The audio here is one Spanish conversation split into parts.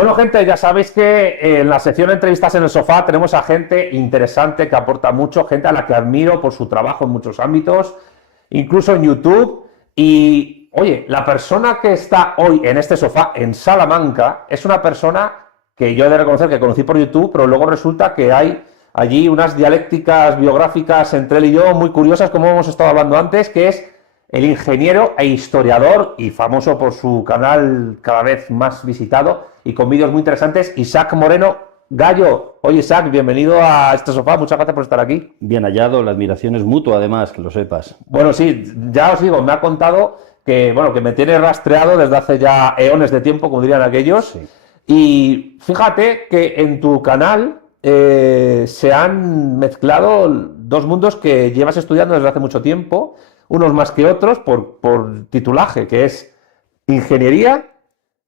Bueno, gente, ya sabéis que en la sección de entrevistas en el sofá tenemos a gente interesante que aporta mucho, gente a la que admiro por su trabajo en muchos ámbitos, incluso en YouTube. Y, oye, la persona que está hoy en este sofá en Salamanca es una persona que yo he de reconocer que conocí por YouTube, pero luego resulta que hay allí unas dialécticas biográficas entre él y yo muy curiosas, como hemos estado hablando antes, que es el ingeniero e historiador y famoso por su canal cada vez más visitado y con vídeos muy interesantes, Isaac Moreno Gallo. Oye, Isaac, bienvenido a este sofá, muchas gracias por estar aquí. Bien hallado, la admiración es mutua, además, que lo sepas. Bueno, sí, ya os digo, me ha contado que, bueno, que me tiene rastreado desde hace ya eones de tiempo, como dirían aquellos, Sí. y fíjate que en tu canal se han mezclado dos mundos que llevas estudiando desde hace mucho tiempo, unos más que otros por titulaje, que es ingeniería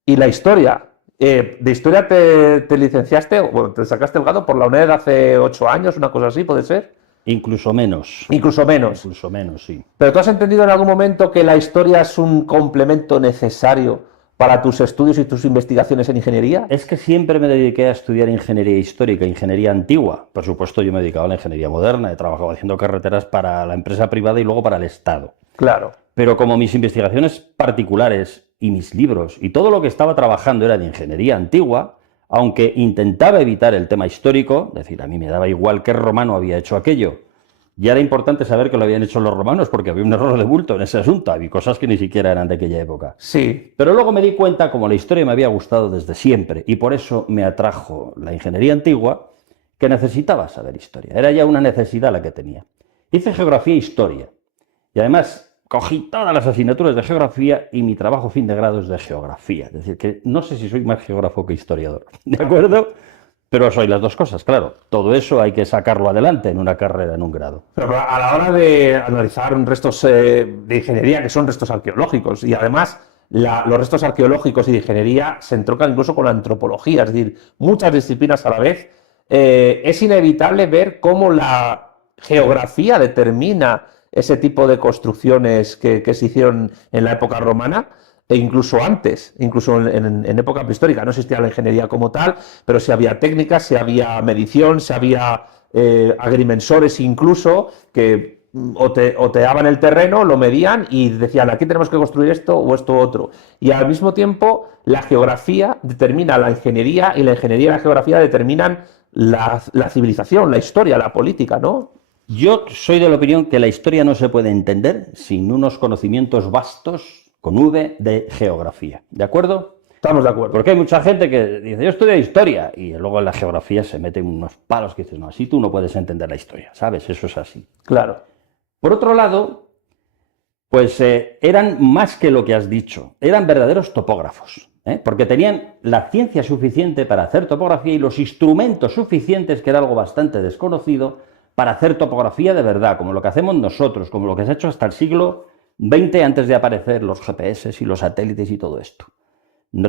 y la historia. De historia te licenciaste, bueno, te sacaste el grado por la UNED hace 8 años, una cosa así, ¿puede ser? Incluso menos. Incluso menos. Incluso menos, sí. ¿Pero tú has entendido en algún momento que la historia es un complemento necesario para tus estudios y tus investigaciones en ingeniería? Es que siempre me dediqué a estudiar ingeniería histórica, ingeniería antigua. Por supuesto, yo me he dedicado a la ingeniería moderna, he trabajado haciendo carreteras para la empresa privada y luego para el Estado. Claro. Pero como mis investigaciones particulares y mis libros y todo lo que estaba trabajando era de ingeniería antigua, aunque intentaba evitar el tema histórico, es decir, a mí me daba igual qué romano había hecho aquello, ya era importante saber que lo habían hecho los romanos porque había un error de bulto en ese asunto, había cosas que ni siquiera eran de aquella época. Sí. Pero luego me di cuenta, como la historia me había gustado desde siempre y por eso me atrajo la ingeniería antigua, que necesitaba saber historia. Era ya una necesidad la que tenía. Hice geografía e historia y además cogí todas las asignaturas de geografía y mi trabajo fin de grado es de geografía. Es decir, que no sé si soy más geógrafo que historiador, ¿de acuerdo? Pero soy las dos cosas, claro. Todo eso hay que sacarlo adelante en una carrera, en un grado. Pero a la hora de analizar restos de ingeniería, que son restos arqueológicos, y además los restos arqueológicos y de ingeniería se entroncan incluso con la antropología, es decir, muchas disciplinas a la vez, es inevitable ver cómo la geografía determina ese tipo de construcciones que se hicieron en la época romana, e incluso antes, incluso en época prehistórica. No existía la ingeniería como tal, pero sí había técnicas, sí había medición, sí había agrimensores incluso que oteaban el terreno, lo medían y decían, aquí tenemos que construir esto o esto otro. Y al mismo tiempo, la geografía determina la ingeniería y la ingeniería y la geografía determinan la civilización, la historia, la política, ¿no? Yo soy de la opinión que la historia no se puede entender sin unos conocimientos vastos, con V, de geografía. ¿De acuerdo? Estamos de acuerdo. Porque hay mucha gente que dice, yo estudio historia, y luego en la geografía se meten unos palos que dicen, no, así tú no puedes entender la historia, ¿sabes? Eso es así. Claro. Por otro lado, pues eran más que lo que has dicho, eran verdaderos topógrafos, porque tenían la ciencia suficiente para hacer topografía y los instrumentos suficientes, que era algo bastante desconocido, para hacer topografía de verdad, como lo que hacemos nosotros, como lo que se ha hecho hasta el siglo XX antes de aparecer los GPS y los satélites y todo esto.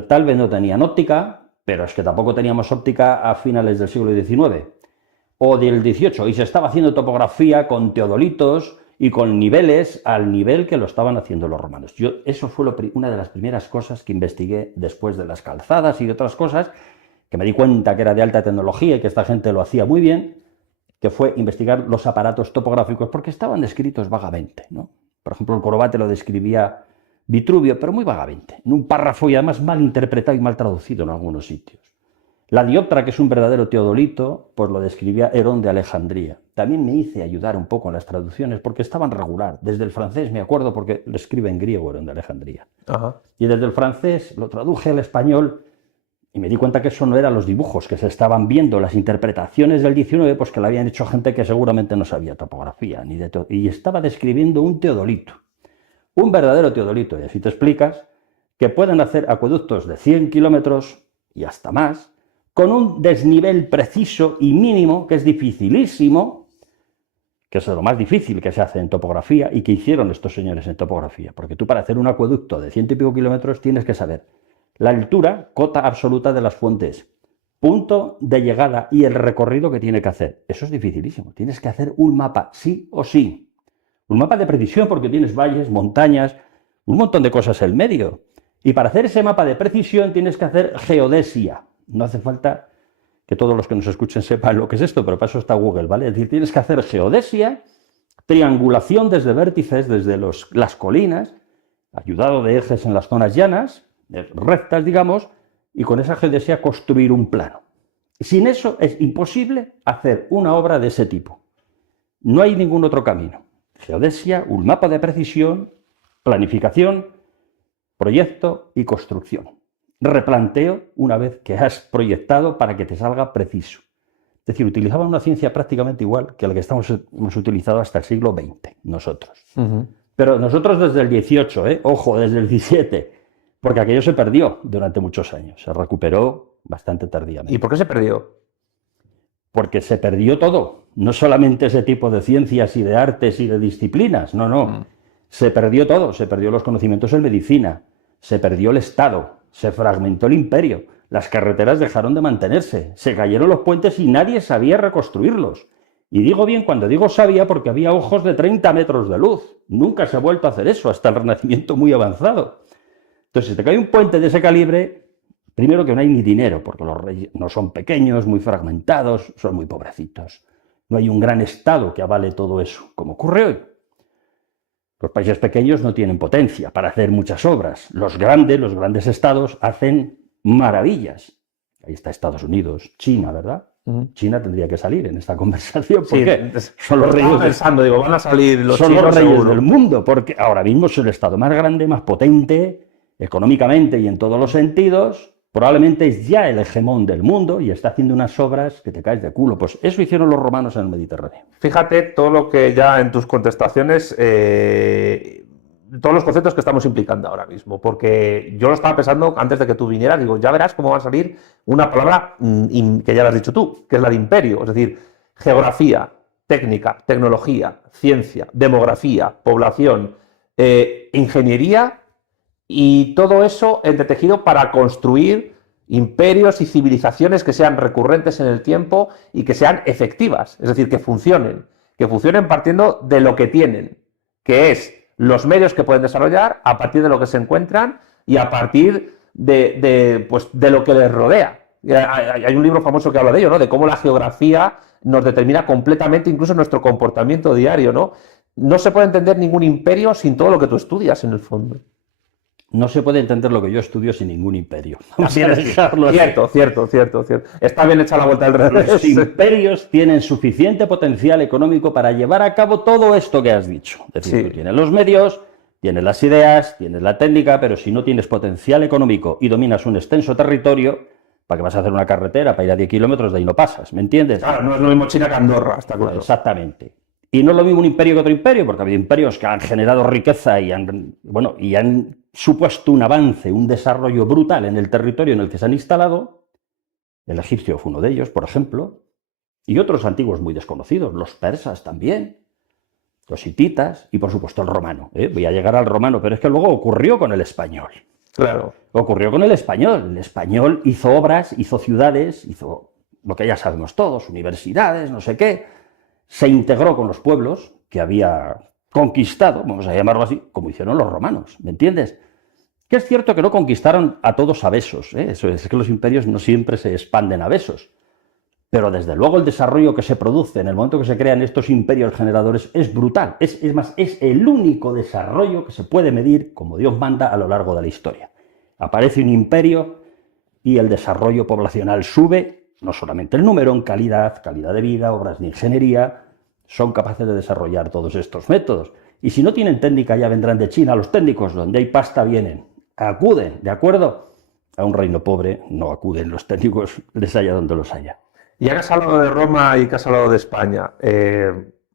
Tal vez no tenían óptica, pero es que tampoco teníamos óptica a finales del siglo XIX o del XVIII, y se estaba haciendo topografía con teodolitos y con niveles al nivel que lo estaban haciendo los romanos. Eso fue una de las primeras cosas que investigué después de las calzadas y de otras cosas, que me di cuenta que era de alta tecnología y que esta gente lo hacía muy bien, que fue investigar los aparatos topográficos, porque estaban descritos vagamente, ¿no? Por ejemplo, el Corobate lo describía Vitruvio, pero muy vagamente, en un párrafo y además mal interpretado y mal traducido en algunos sitios. La dioptra, que es un verdadero teodolito, pues lo describía Herón de Alejandría. También me hice ayudar un poco en las traducciones porque estaban regular. Desde el francés me acuerdo porque lo escribe en griego Herón de Alejandría. Ajá. Y desde el francés lo traduje al español y me di cuenta que eso no eran los dibujos que se estaban viendo, las interpretaciones del 19, pues que la habían hecho gente que seguramente no sabía topografía, y estaba describiendo un teodolito, un verdadero teodolito, y así te explicas, que pueden hacer acueductos de 100 kilómetros y hasta más, con un desnivel preciso y mínimo, que es dificilísimo, que es lo más difícil que se hace en topografía y que hicieron estos señores en topografía, porque tú para hacer un acueducto de 100 y pico kilómetros tienes que saber la altura, cota absoluta de las fuentes, punto de llegada y el recorrido que tiene que hacer. Eso es dificilísimo. Tienes que hacer un mapa, sí o sí. Un mapa de precisión porque tienes valles, montañas, un montón de cosas en medio. Y para hacer ese mapa de precisión tienes que hacer geodesia. No hace falta que todos los que nos escuchen sepan lo que es esto, pero para eso está Google, ¿vale? Es decir, tienes que hacer geodesia, triangulación desde vértices, desde las colinas, ayudado de ejes en las zonas llanas, rectas, digamos, y con esa geodesia construir un plano. Sin eso es imposible hacer una obra de ese tipo. No hay ningún otro camino. Geodesia, un mapa de precisión, planificación, proyecto y construcción. Replanteo una vez que has proyectado para que te salga preciso. Es decir, utilizaban una ciencia prácticamente igual que la que hemos utilizado hasta el siglo XX, nosotros. Pero nosotros desde el 18, ojo, desde el 17, porque aquello se perdió durante muchos años, se recuperó bastante tardíamente. ¿Y por qué se perdió? Porque se perdió todo, no solamente ese tipo de ciencias y de artes y de disciplinas, no. Se perdió todo, se perdió los conocimientos en medicina, se perdió el Estado, se fragmentó el imperio, las carreteras dejaron de mantenerse, se cayeron los puentes y nadie sabía reconstruirlos. Y digo bien cuando digo sabía porque había ojos de 30 metros de luz. Nunca se ha vuelto a hacer eso, hasta el Renacimiento muy avanzado. Entonces, si te cae un puente de ese calibre, primero que no hay ni dinero, porque los reyes no son pequeños, muy fragmentados, son muy pobrecitos. No hay un gran Estado que avale todo eso, como ocurre hoy. Los países pequeños no tienen potencia para hacer muchas obras. Los grandes estados hacen maravillas. Ahí está Estados Unidos, China, ¿verdad? China tendría que salir en esta conversación porque son los reyes pensando, digo, van a salir los son chinos los reyes seguro del mundo, porque ahora mismo es el estado más grande, más potente, económicamente y en todos los sentidos. Probablemente es ya el hegemón del mundo y está haciendo unas obras que te caes de culo. Pues eso hicieron los romanos en el Mediterráneo. Fíjate todo lo que ya en tus contestaciones, todos los conceptos que estamos implicando ahora mismo, porque yo lo estaba pensando antes de que tú vinieras, digo, ya verás cómo va a salir una palabra que ya la has dicho tú, que es la de imperio, es decir, geografía, técnica, tecnología, ciencia, demografía, población, ingeniería. Y todo eso entretejido para construir imperios y civilizaciones que sean recurrentes en el tiempo y que sean efectivas, es decir, que funcionen partiendo de lo que tienen, que es los medios que pueden desarrollar a partir de lo que se encuentran y a partir de lo que les rodea. Hay un libro famoso que habla de ello, ¿no? De cómo la geografía nos determina completamente incluso nuestro comportamiento diario, ¿no? No se puede entender ningún imperio sin todo lo que tú estudias en el fondo. No se puede entender lo que yo estudio sin ningún imperio. Vamos a dejarlo así. Cierto. Está bien hecha la vuelta al revés. Los imperios tienen suficiente potencial económico para llevar a cabo todo esto que has dicho. Es decir, tú tienes los medios, tienes las ideas, tienes la técnica, pero si no tienes potencial económico y dominas un extenso territorio, ¿para qué vas a hacer una carretera? Para ir a 10 kilómetros de ahí no pasas, ¿me entiendes? Claro, no es lo mismo China que Andorra, está claro. Exactamente. Y no es lo mismo un imperio que otro imperio, porque ha habido imperios que han generado riqueza y han supuesto un avance, un desarrollo brutal en el territorio en el que se han instalado. El egipcio fue uno de ellos, por ejemplo, y otros antiguos muy desconocidos, los persas también, los hititas y, por supuesto, el romano. Voy a llegar al romano, pero es que luego ocurrió con el español. Claro. Ocurrió con el español. El español hizo obras, hizo ciudades, hizo lo que ya sabemos todos, universidades, no sé qué. Se integró con los pueblos que había conquistado, vamos a llamarlo así, como hicieron los romanos, ¿me entiendes? Que es cierto que no conquistaron a todos a besos, Eso es que los imperios no siempre se expanden a besos, pero desde luego el desarrollo que se produce en el momento que se crean estos imperios generadores es brutal, es el único desarrollo que se puede medir como Dios manda a lo largo de la historia. Aparece un imperio y el desarrollo poblacional sube, no solamente el número, en calidad de vida, obras de ingeniería, son capaces de desarrollar todos estos métodos. Y si no tienen técnica, ya vendrán de China. Los técnicos, donde hay pasta, vienen. Acuden, ¿de acuerdo? A un reino pobre no acuden los técnicos, les haya donde los haya. Ya que has hablado de Roma y que has hablado de España,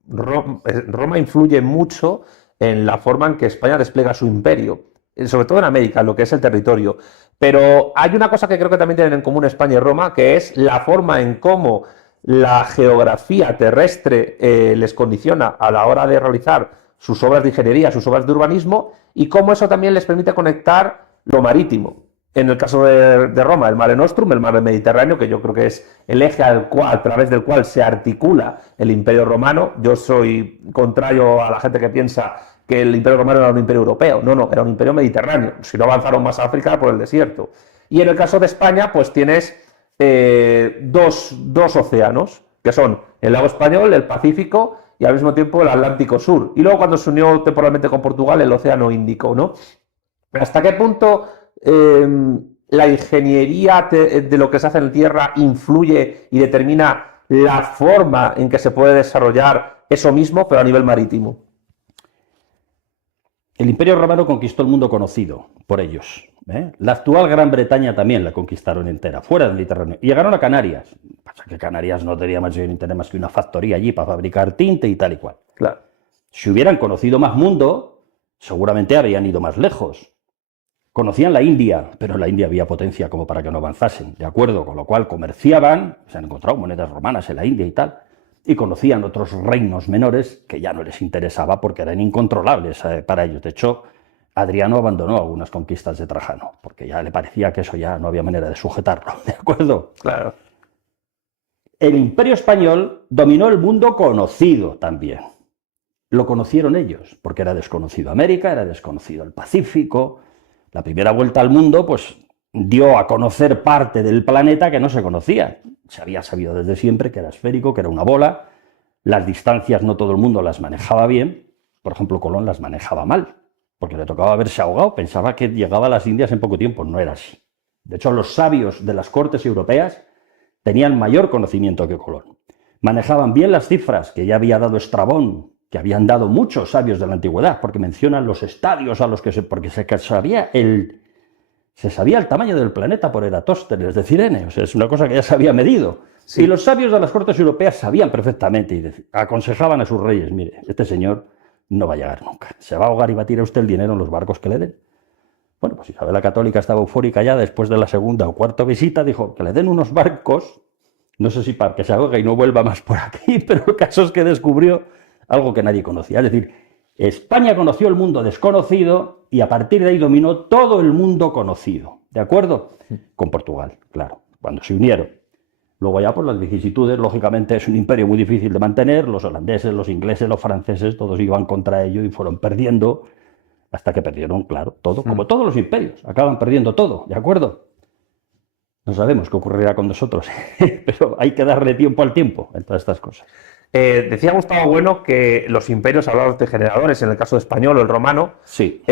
Roma influye mucho en la forma en que España despliega su imperio, sobre todo en América, en lo que es el territorio. Pero hay una cosa que creo que también tienen en común España y Roma, que es la forma en cómo la geografía terrestre les condiciona a la hora de realizar sus obras de ingeniería, sus obras de urbanismo, y cómo eso también les permite conectar lo marítimo. En el caso de Roma, el Mare Nostrum, el mar Mediterráneo, que yo creo que es el eje a través del cual se articula el Imperio Romano. Yo soy contrario a la gente que piensa que el Imperio Romano era un imperio europeo. No, era un imperio mediterráneo. Si no avanzaron más a África, por el desierto. Y en el caso de España, pues tienes dos océanos, que son el lago Español, el Pacífico y al mismo tiempo el Atlántico Sur. Y luego cuando se unió temporalmente con Portugal, el Océano Índico, ¿no? ¿Hasta qué punto la ingeniería de lo que se hace en tierra influye y determina la forma en que se puede desarrollar eso mismo, pero a nivel marítimo? El Imperio Romano conquistó el mundo conocido por ellos. La actual Gran Bretaña también la conquistaron entera, fuera del Mediterráneo. Y llegaron a Canarias. Pasa que Canarias no tenía más que una factoría allí para fabricar tinte y tal y cual. Claro. Si hubieran conocido más mundo, seguramente habrían ido más lejos. Conocían la India, pero en la India había potencia como para que no avanzasen, ¿de acuerdo? Con lo cual comerciaban, se han encontrado monedas romanas en la India y tal, y conocían otros reinos menores que ya no les interesaba porque eran incontrolables para ellos. De hecho, Adriano abandonó algunas conquistas de Trajano, porque ya le parecía que eso ya no había manera de sujetarlo, ¿de acuerdo? Claro. El Imperio Español dominó el mundo conocido también. Lo conocieron ellos, porque era desconocido América, era desconocido el Pacífico. La primera vuelta al mundo, pues, dio a conocer parte del planeta que no se conocía. Se había sabido desde siempre que era esférico, que era una bola. Las distancias no todo el mundo las manejaba bien. Por ejemplo, Colón las manejaba mal, porque le tocaba haberse ahogado. Pensaba que llegaba a las Indias en poco tiempo. No era así. De hecho, los sabios de las cortes europeas tenían mayor conocimiento que Colón. Manejaban bien las cifras que ya había dado Estrabón, que habían dado muchos sabios de la antigüedad, porque mencionan los estadios a los que porque se sabía el tamaño del planeta por Eratóstenes de Cirene, o sea, es una cosa que ya se había medido. Sí. Y los sabios de las cortes europeas sabían perfectamente y aconsejaban a sus reyes: mire, este señor no va a llegar nunca, se va a ahogar y va a tirar usted el dinero en los barcos que le den. Bueno, pues Isabel la Católica estaba eufórica ya después de la segunda o cuarta visita, dijo que le den unos barcos, no sé si para que se ahogue y no vuelva más por aquí, pero el caso es que descubrió algo que nadie conocía. Es decir, España conoció el mundo desconocido y a partir de ahí dominó todo el mundo conocido. ¿De acuerdo? Con Portugal, claro, cuando se unieron. Luego ya por las vicisitudes, lógicamente es un imperio muy difícil de mantener. Los holandeses, los ingleses, los franceses, todos iban contra ello y fueron perdiendo hasta que perdieron, claro, todo. Como todos los imperios, acaban perdiendo todo. ¿De acuerdo? No sabemos qué ocurrirá con nosotros, pero hay que darle tiempo al tiempo en todas estas cosas. Decía Gustavo Bueno que los imperios, hablados de generadores, en el caso español o el romano, sí,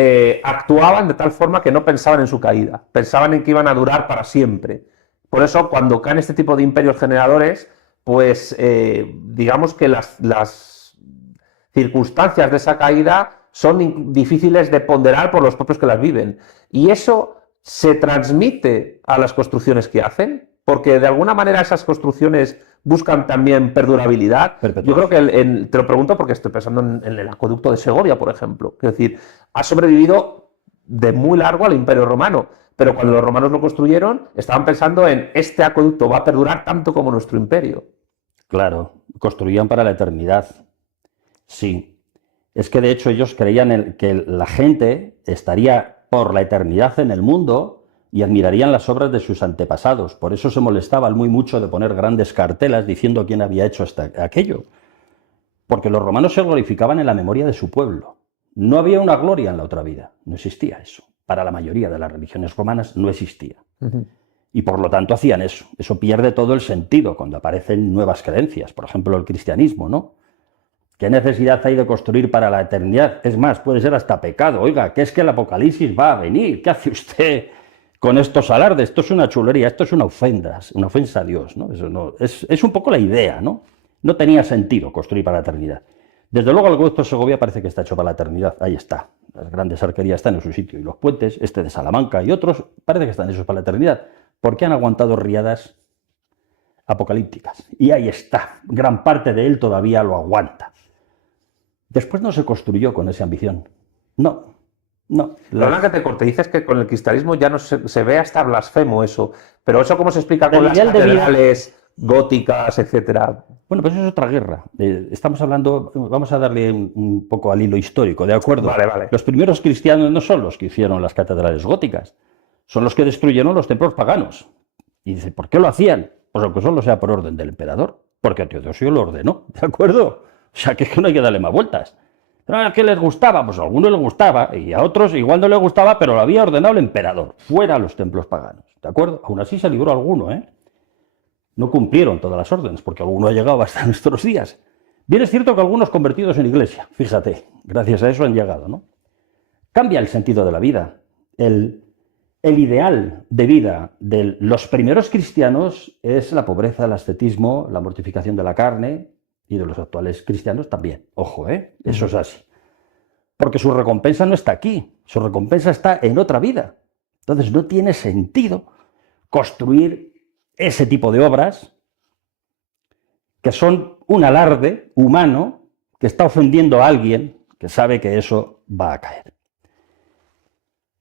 actuaban de tal forma que no pensaban en su caída, pensaban en que iban a durar para siempre. Por eso, cuando caen este tipo de imperios generadores, pues digamos que las circunstancias de esa caída son difíciles de ponderar por los propios que las viven. Y eso se transmite a las construcciones que hacen, porque de alguna manera esas construcciones buscan también perdurabilidad. Yo creo que te lo pregunto porque estoy pensando en el acueducto de Segovia, por ejemplo. Es decir, ha sobrevivido de muy largo al Imperio Romano, pero cuando los romanos lo construyeron, estaban pensando en este acueducto va a perdurar tanto como nuestro imperio. Claro, construían para la eternidad. Sí. Es que de hecho ellos creían que la gente estaría por la eternidad en el mundo y admirarían las obras de sus antepasados. Por eso se molestaban muy mucho de poner grandes cartelas diciendo quién había hecho aquello. Porque los romanos se glorificaban en la memoria de su pueblo. No había una gloria en la otra vida. No existía eso. Para la mayoría de las religiones romanas no existía. Y por lo tanto hacían eso. Eso pierde todo el sentido cuando aparecen nuevas creencias. Por ejemplo, el cristianismo, ¿no? ¿Qué necesidad hay de construir para la eternidad? Es más, puede ser hasta pecado. Oiga, ¿qué es que el apocalipsis va a venir? ¿Qué hace usted con estos alardes? Esto es una chulería, esto es una ofensa a Dios, ¿no? Eso no es un poco la idea, ¿no? No tenía sentido construir para la eternidad. Desde luego el acueducto de Segovia parece que está hecho para la eternidad. Ahí está. Las grandes arquerías están en su sitio. Y los puentes, este de Salamanca y otros, parece que están hechos para la eternidad. Porque han aguantado riadas apocalípticas. Y ahí está. Gran parte de él todavía lo aguanta. Después no se construyó con esa ambición. No. Perdona que te corte, dices que con el cristianismo ya no se ve hasta blasfemo eso. Pero eso ¿cómo se explica con las catedrales góticas, etcétera? Bueno, pues eso es otra guerra. Estamos hablando, vamos a darle un poco al hilo histórico, ¿de acuerdo? Vale. Los primeros cristianos no son los que hicieron las catedrales góticas, son los que destruyeron los templos paganos. Y dice, ¿por qué lo hacían? Pues aunque solo sea por orden del emperador, porque Teodosio lo ordenó, ¿de acuerdo? O sea, que es que no hay que darle más vueltas. ¿A qué les gustaba? Pues a algunos les gustaba y a otros igual no les gustaba, pero lo había ordenado el emperador, fuera los templos paganos, ¿de acuerdo? Aún así se libró alguno, ¿eh? no cumplieron todas las órdenes, porque alguno ha llegado hasta nuestros días. Bien es cierto que algunos convertidos en iglesia, fíjate, gracias a eso han llegado, ¿no? Cambia el sentido de la vida. El ideal de vida de los primeros cristianos es la pobreza, el ascetismo, la mortificación de la carne, y de los actuales cristianos también. Ojo, eso es así. Porque su recompensa no está aquí, su recompensa está en otra vida. Entonces no tiene sentido construir ese tipo de obras que son un alarde humano que está ofendiendo a alguien que sabe que eso va a caer.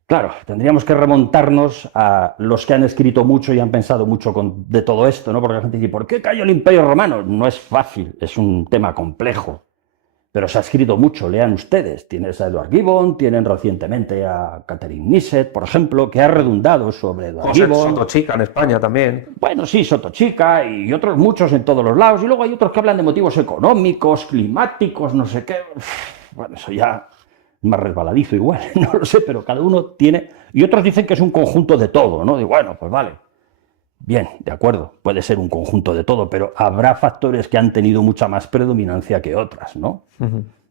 Claro, tendríamos que remontarnos a los que han escrito mucho y han pensado mucho de todo esto, ¿no? Porque la gente dice, ¿por qué cayó el Imperio Romano? No es fácil, es un tema complejo, pero se ha escrito mucho, lean ustedes. Tienes a Edward Gibbon, tienen recientemente a Catherine Nissett, por ejemplo, que ha redundado sobre Edward Gibbon. Sotochica en España también. Bueno, sí, Sotochica y otros muchos en todos los lados, y luego hay otros que hablan de motivos económicos, climáticos, no sé qué. Bueno, eso ya... más resbaladizo igual, no lo sé, pero cada uno tiene... Y otros dicen que es un conjunto de todo, ¿no? Digo, bueno, pues vale. Bien, de acuerdo, puede ser un conjunto de todo, pero habrá factores que han tenido mucha más predominancia que otras, ¿no?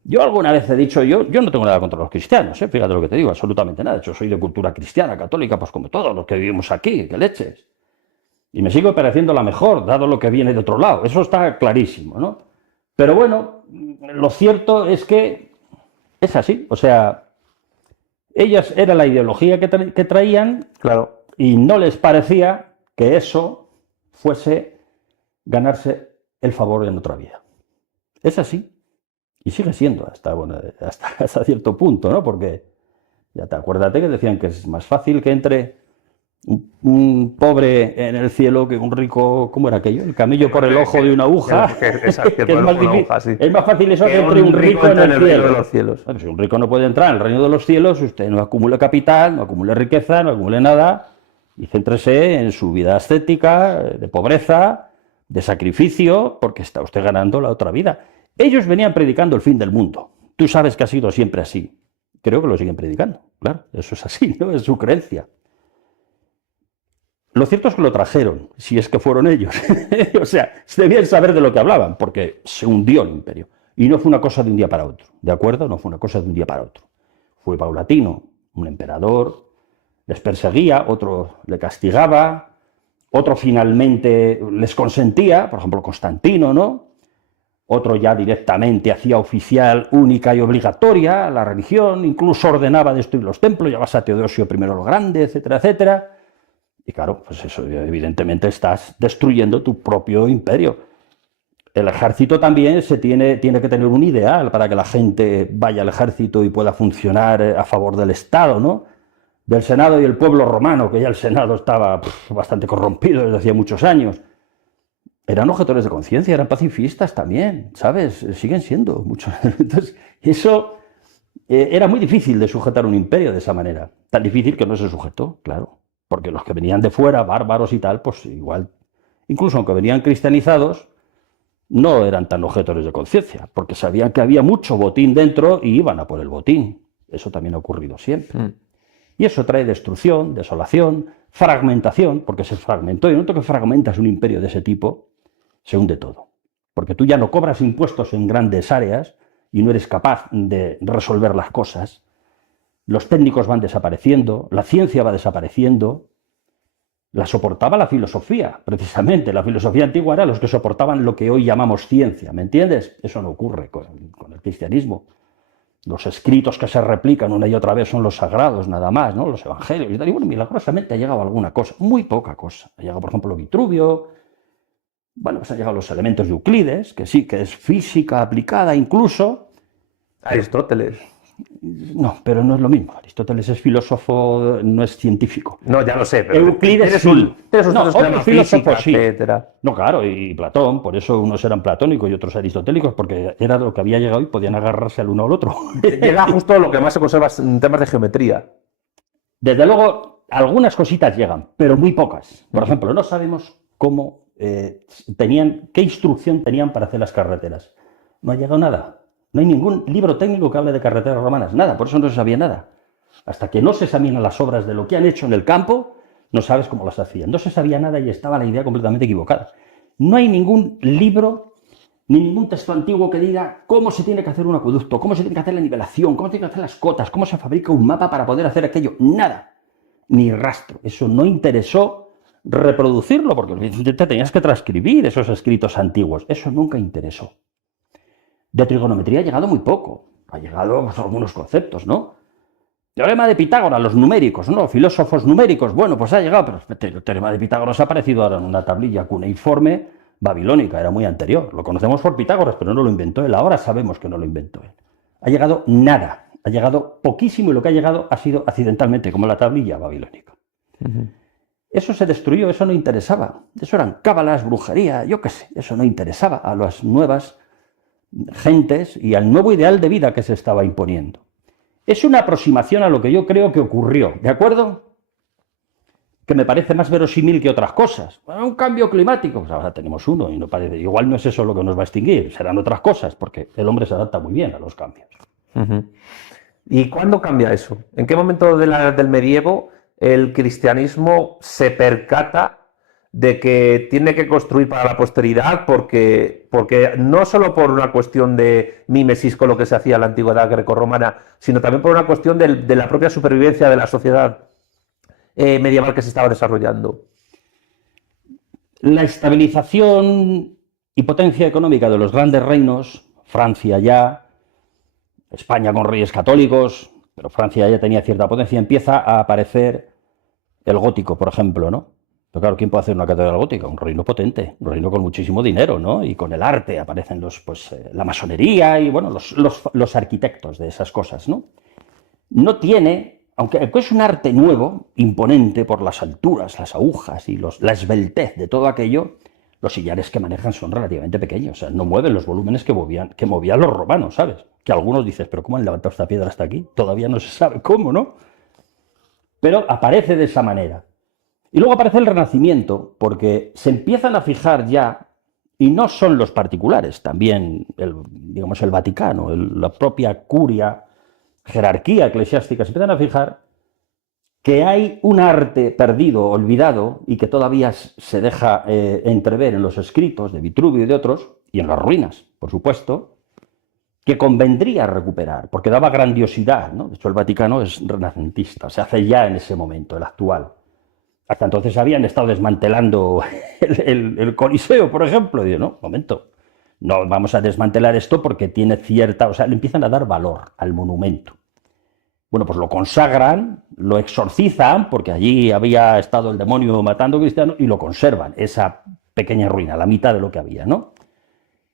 Yo alguna vez he dicho, yo no tengo nada contra los cristianos, fíjate lo que te digo, absolutamente nada. De hecho, soy de cultura cristiana, católica, pues como todos los que vivimos aquí, que leches. Y me sigo pareciendo la mejor, dado lo que viene de otro lado. Eso está clarísimo, ¿no? Pero bueno, lo cierto es que es así, o sea, ellas era la ideología que traían, claro, y no les parecía que eso fuese ganarse el favor en otra vida. Es así, y sigue siendo hasta cierto punto, ¿no? Porque ya acuérdate que decían que es más fácil que entre un pobre en el cielo que un rico, ¿cómo era aquello? El camello por el ojo de una aguja. Es más fácil eso que entre un rico en el cielo. De los cielos. Bueno, si un rico no puede entrar en el reino de los cielos, usted no acumule capital, no acumule riqueza, no acumule nada, y céntrese en su vida ascética, de pobreza, de sacrificio, porque está usted ganando la otra vida. Ellos venían predicando el fin del mundo. Tú sabes que ha sido siempre así. Creo que lo siguen predicando. Claro, eso es así, ¿no? Es su creencia. Lo cierto es que lo trajeron, si es que fueron ellos. O sea, debían saber de lo que hablaban, porque se hundió el imperio. Y no fue una cosa de un día para otro, ¿de acuerdo? No fue una cosa de un día para otro. Fue paulatino. Un emperador les perseguía, otro le castigaba, otro finalmente les consentía, por ejemplo Constantino, ¿no? Otro ya directamente hacía oficial, única y obligatoria la religión, incluso ordenaba destruir los templos, llevas a Teodosio I el Grande, etcétera, etcétera. Y claro, pues eso, evidentemente estás destruyendo tu propio imperio. El ejército también tiene que tener un ideal para que la gente vaya al ejército y pueda funcionar a favor del Estado, ¿no? Del Senado y el pueblo romano, que ya el Senado estaba bastante corrompido desde hacía muchos años. Eran objetores de conciencia, eran pacifistas también, ¿sabes? Siguen siendo muchos. Entonces, eso era muy difícil de sujetar un imperio de esa manera. Tan difícil que no se sujetó, claro. Porque los que venían de fuera, bárbaros y tal, pues igual, incluso aunque venían cristianizados, no eran tan objetores de conciencia, porque sabían que había mucho botín dentro y iban a por el botín. Eso también ha ocurrido siempre. Y eso trae destrucción, desolación, fragmentación, porque se fragmentó. Y en el momento que fragmentas un imperio de ese tipo, se hunde todo. Porque tú ya no cobras impuestos en grandes áreas y no eres capaz de resolver las cosas. Los técnicos van desapareciendo, la ciencia va desapareciendo. La soportaba la filosofía, precisamente. La filosofía antigua era los que soportaban lo que hoy llamamos ciencia, ¿me entiendes? Eso no ocurre con el cristianismo. Los escritos que se replican una y otra vez son los sagrados, nada más, ¿no? Los evangelios y tal. Y bueno, milagrosamente ha llegado alguna cosa, muy poca cosa. Ha llegado, por ejemplo, Vitruvio. Bueno, pues han llegado los elementos de Euclides, que sí, que es física aplicada incluso. Aristóteles. No, pero no es lo mismo. Aristóteles es filósofo, no es científico. No, ya lo sé, pero Euclides sí. Otros filósofos sí. Etcétera. No, claro, y Platón, por eso unos eran platónicos y otros aristotélicos, porque era lo que había llegado y podían agarrarse al uno al otro. Llega justo lo que más se conserva en temas de geometría. Desde luego, algunas cositas llegan, pero muy pocas. Por ejemplo, no sabemos cómo qué instrucción tenían para hacer las carreteras. No ha llegado nada. No hay ningún libro técnico que hable de carreteras romanas, nada, por eso no se sabía nada. Hasta que no se examinan las obras de lo que han hecho en el campo, no sabes cómo las hacían. No se sabía nada y estaba la idea completamente equivocada. No hay ningún libro ni ningún texto antiguo que diga cómo se tiene que hacer un acueducto, cómo se tiene que hacer la nivelación, cómo se tiene que hacer las cotas, cómo se fabrica un mapa para poder hacer aquello. Nada. Ni rastro. Eso no interesó reproducirlo, porque te tenías que transcribir esos escritos antiguos. Eso nunca interesó. De trigonometría ha llegado muy poco. Ha llegado pues, algunos conceptos, ¿no? Teorema de Pitágoras, los numéricos, ¿no? Filósofos numéricos. Bueno, pues ha llegado, pero el teorema de Pitágoras ha aparecido ahora en una tablilla cuneiforme babilónica, era muy anterior. Lo conocemos por Pitágoras, pero no lo inventó él. Ahora sabemos que no lo inventó él. Ha llegado nada. Ha llegado poquísimo y lo que ha llegado ha sido accidentalmente, como la tablilla babilónica. Eso se destruyó, eso no interesaba. Eso eran cábalas, brujería, yo qué sé. Eso no interesaba a las nuevas gentes y al nuevo ideal de vida que se estaba imponiendo. Es una aproximación a lo que yo creo que ocurrió, ¿de acuerdo? Que me parece más verosímil que otras cosas. Bueno, un cambio climático, pues ahora tenemos uno y no parece. Igual no es eso lo que nos va a extinguir, serán otras cosas, porque el hombre se adapta muy bien a los cambios. ¿Y cuándo cambia eso? ¿En qué momento del medievo el cristianismo se percata de que tiene que construir para la posteridad porque no solo por una cuestión de mímesis con lo que se hacía en la antigüedad grecorromana, sino también por una cuestión de la propia supervivencia de la sociedad medieval que se estaba desarrollando? La estabilización y potencia económica de los grandes reinos, Francia ya, España con reyes católicos, pero Francia ya tenía cierta potencia, empieza a aparecer el gótico, por ejemplo, ¿no? Pero claro, ¿quién puede hacer una catedral gótica? Un reino potente, un reino con muchísimo dinero, ¿no? Y con el arte aparecen la masonería y, bueno, los arquitectos de esas cosas, ¿no? No tiene, aunque es un arte nuevo, imponente por las alturas, las agujas y la esbeltez de todo aquello, los sillares que manejan son relativamente pequeños, o sea, no mueven los volúmenes que movían los romanos, ¿sabes? Que algunos dices, ¿pero cómo han levantado esta piedra hasta aquí? Todavía no se sabe cómo, ¿no? Pero aparece de esa manera. Y luego aparece el Renacimiento, porque se empiezan a fijar ya, y no son los particulares, también el Vaticano, la propia curia, jerarquía eclesiástica, se empiezan a fijar que hay un arte perdido, olvidado, y que todavía se deja entrever en los escritos de Vitruvio y de otros, y en las ruinas, por supuesto, que convendría recuperar, porque daba grandiosidad, ¿no? De hecho, el Vaticano es renacentista, se hace ya en ese momento, el actual. Hasta entonces habían estado desmantelando el Coliseo, por ejemplo. Y digo, no, momento, no vamos a desmantelar esto porque tiene cierta... O sea, le empiezan a dar valor al monumento. Bueno, pues lo consagran, lo exorcizan, porque allí había estado el demonio matando cristianos, y lo conservan, esa pequeña ruina, la mitad de lo que había, ¿no?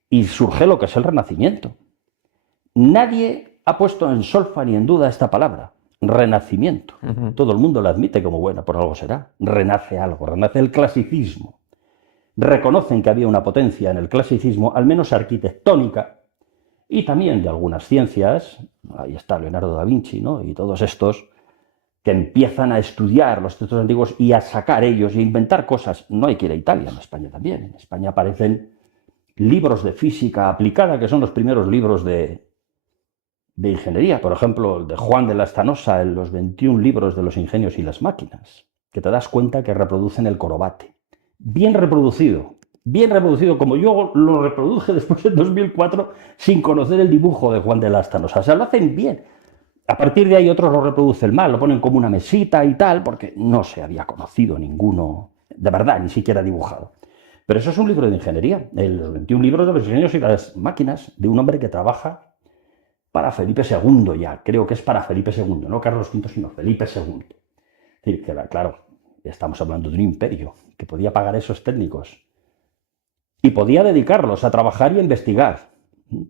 Y surge lo que es el Renacimiento. Nadie ha puesto en solfa ni en duda esta palabra. Renacimiento. Todo el mundo la admite como buena, por algo será. Renace algo, renace el clasicismo. Reconocen que había una potencia en el clasicismo, al menos arquitectónica, y también de algunas ciencias. Ahí está Leonardo da Vinci, ¿no? Y todos estos que empiezan a estudiar los textos antiguos y a sacar ellos y a inventar cosas. No hay que ir a Italia, en España también. En España aparecen libros de física aplicada, que son los primeros libros de ingeniería, por ejemplo, el de Juan de Lastanosa, en los 21 libros de los ingenios y las máquinas, que te das cuenta que reproducen el corobate. Bien reproducido como yo lo reproduje después en 2004 sin conocer el dibujo de Juan de Lastanosa. O sea, lo hacen bien. A partir de ahí otros lo reproducen mal, lo ponen como una mesita y tal, porque no se había conocido ninguno, de verdad, ni siquiera dibujado. Pero eso es un libro de ingeniería, los 21 libros de los ingenios y las máquinas, de un hombre que trabaja para Felipe II ya, creo que es para Felipe II, no Carlos V, sino Felipe II. Es decir, que claro, estamos hablando de un imperio que podía pagar esos técnicos y podía dedicarlos a trabajar y a investigar,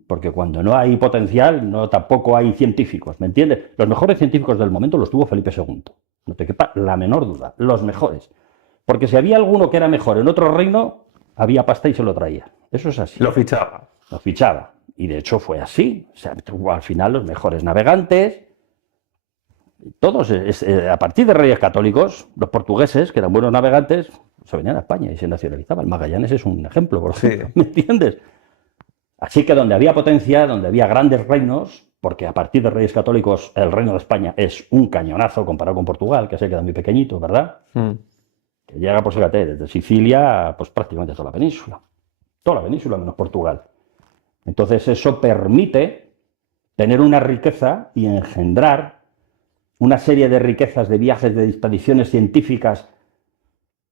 porque cuando no hay potencial, tampoco hay científicos, ¿me entiendes? Los mejores científicos del momento los tuvo Felipe II, no te quepa la menor duda, los mejores. Porque si había alguno que era mejor en otro reino, había pasta y se lo traía. Eso es así. Lo fichaba. Lo fichaba. Y de hecho fue así. O sea, al final los mejores navegantes, todos, a partir de reyes católicos, los portugueses, que eran buenos navegantes, se venían a España y se nacionalizaban. Magallanes es un ejemplo, por ejemplo. Sí. ¿Me entiendes? Así que donde había potencia, donde había grandes reinos, porque a partir de reyes católicos el reino de España es un cañonazo comparado con Portugal, que se queda muy pequeño, ¿verdad? que llega, pues fíjate, desde Sicilia, pues prácticamente toda la península menos Portugal. Entonces eso permite tener una riqueza y engendrar una serie de riquezas de viajes, de expediciones científicas,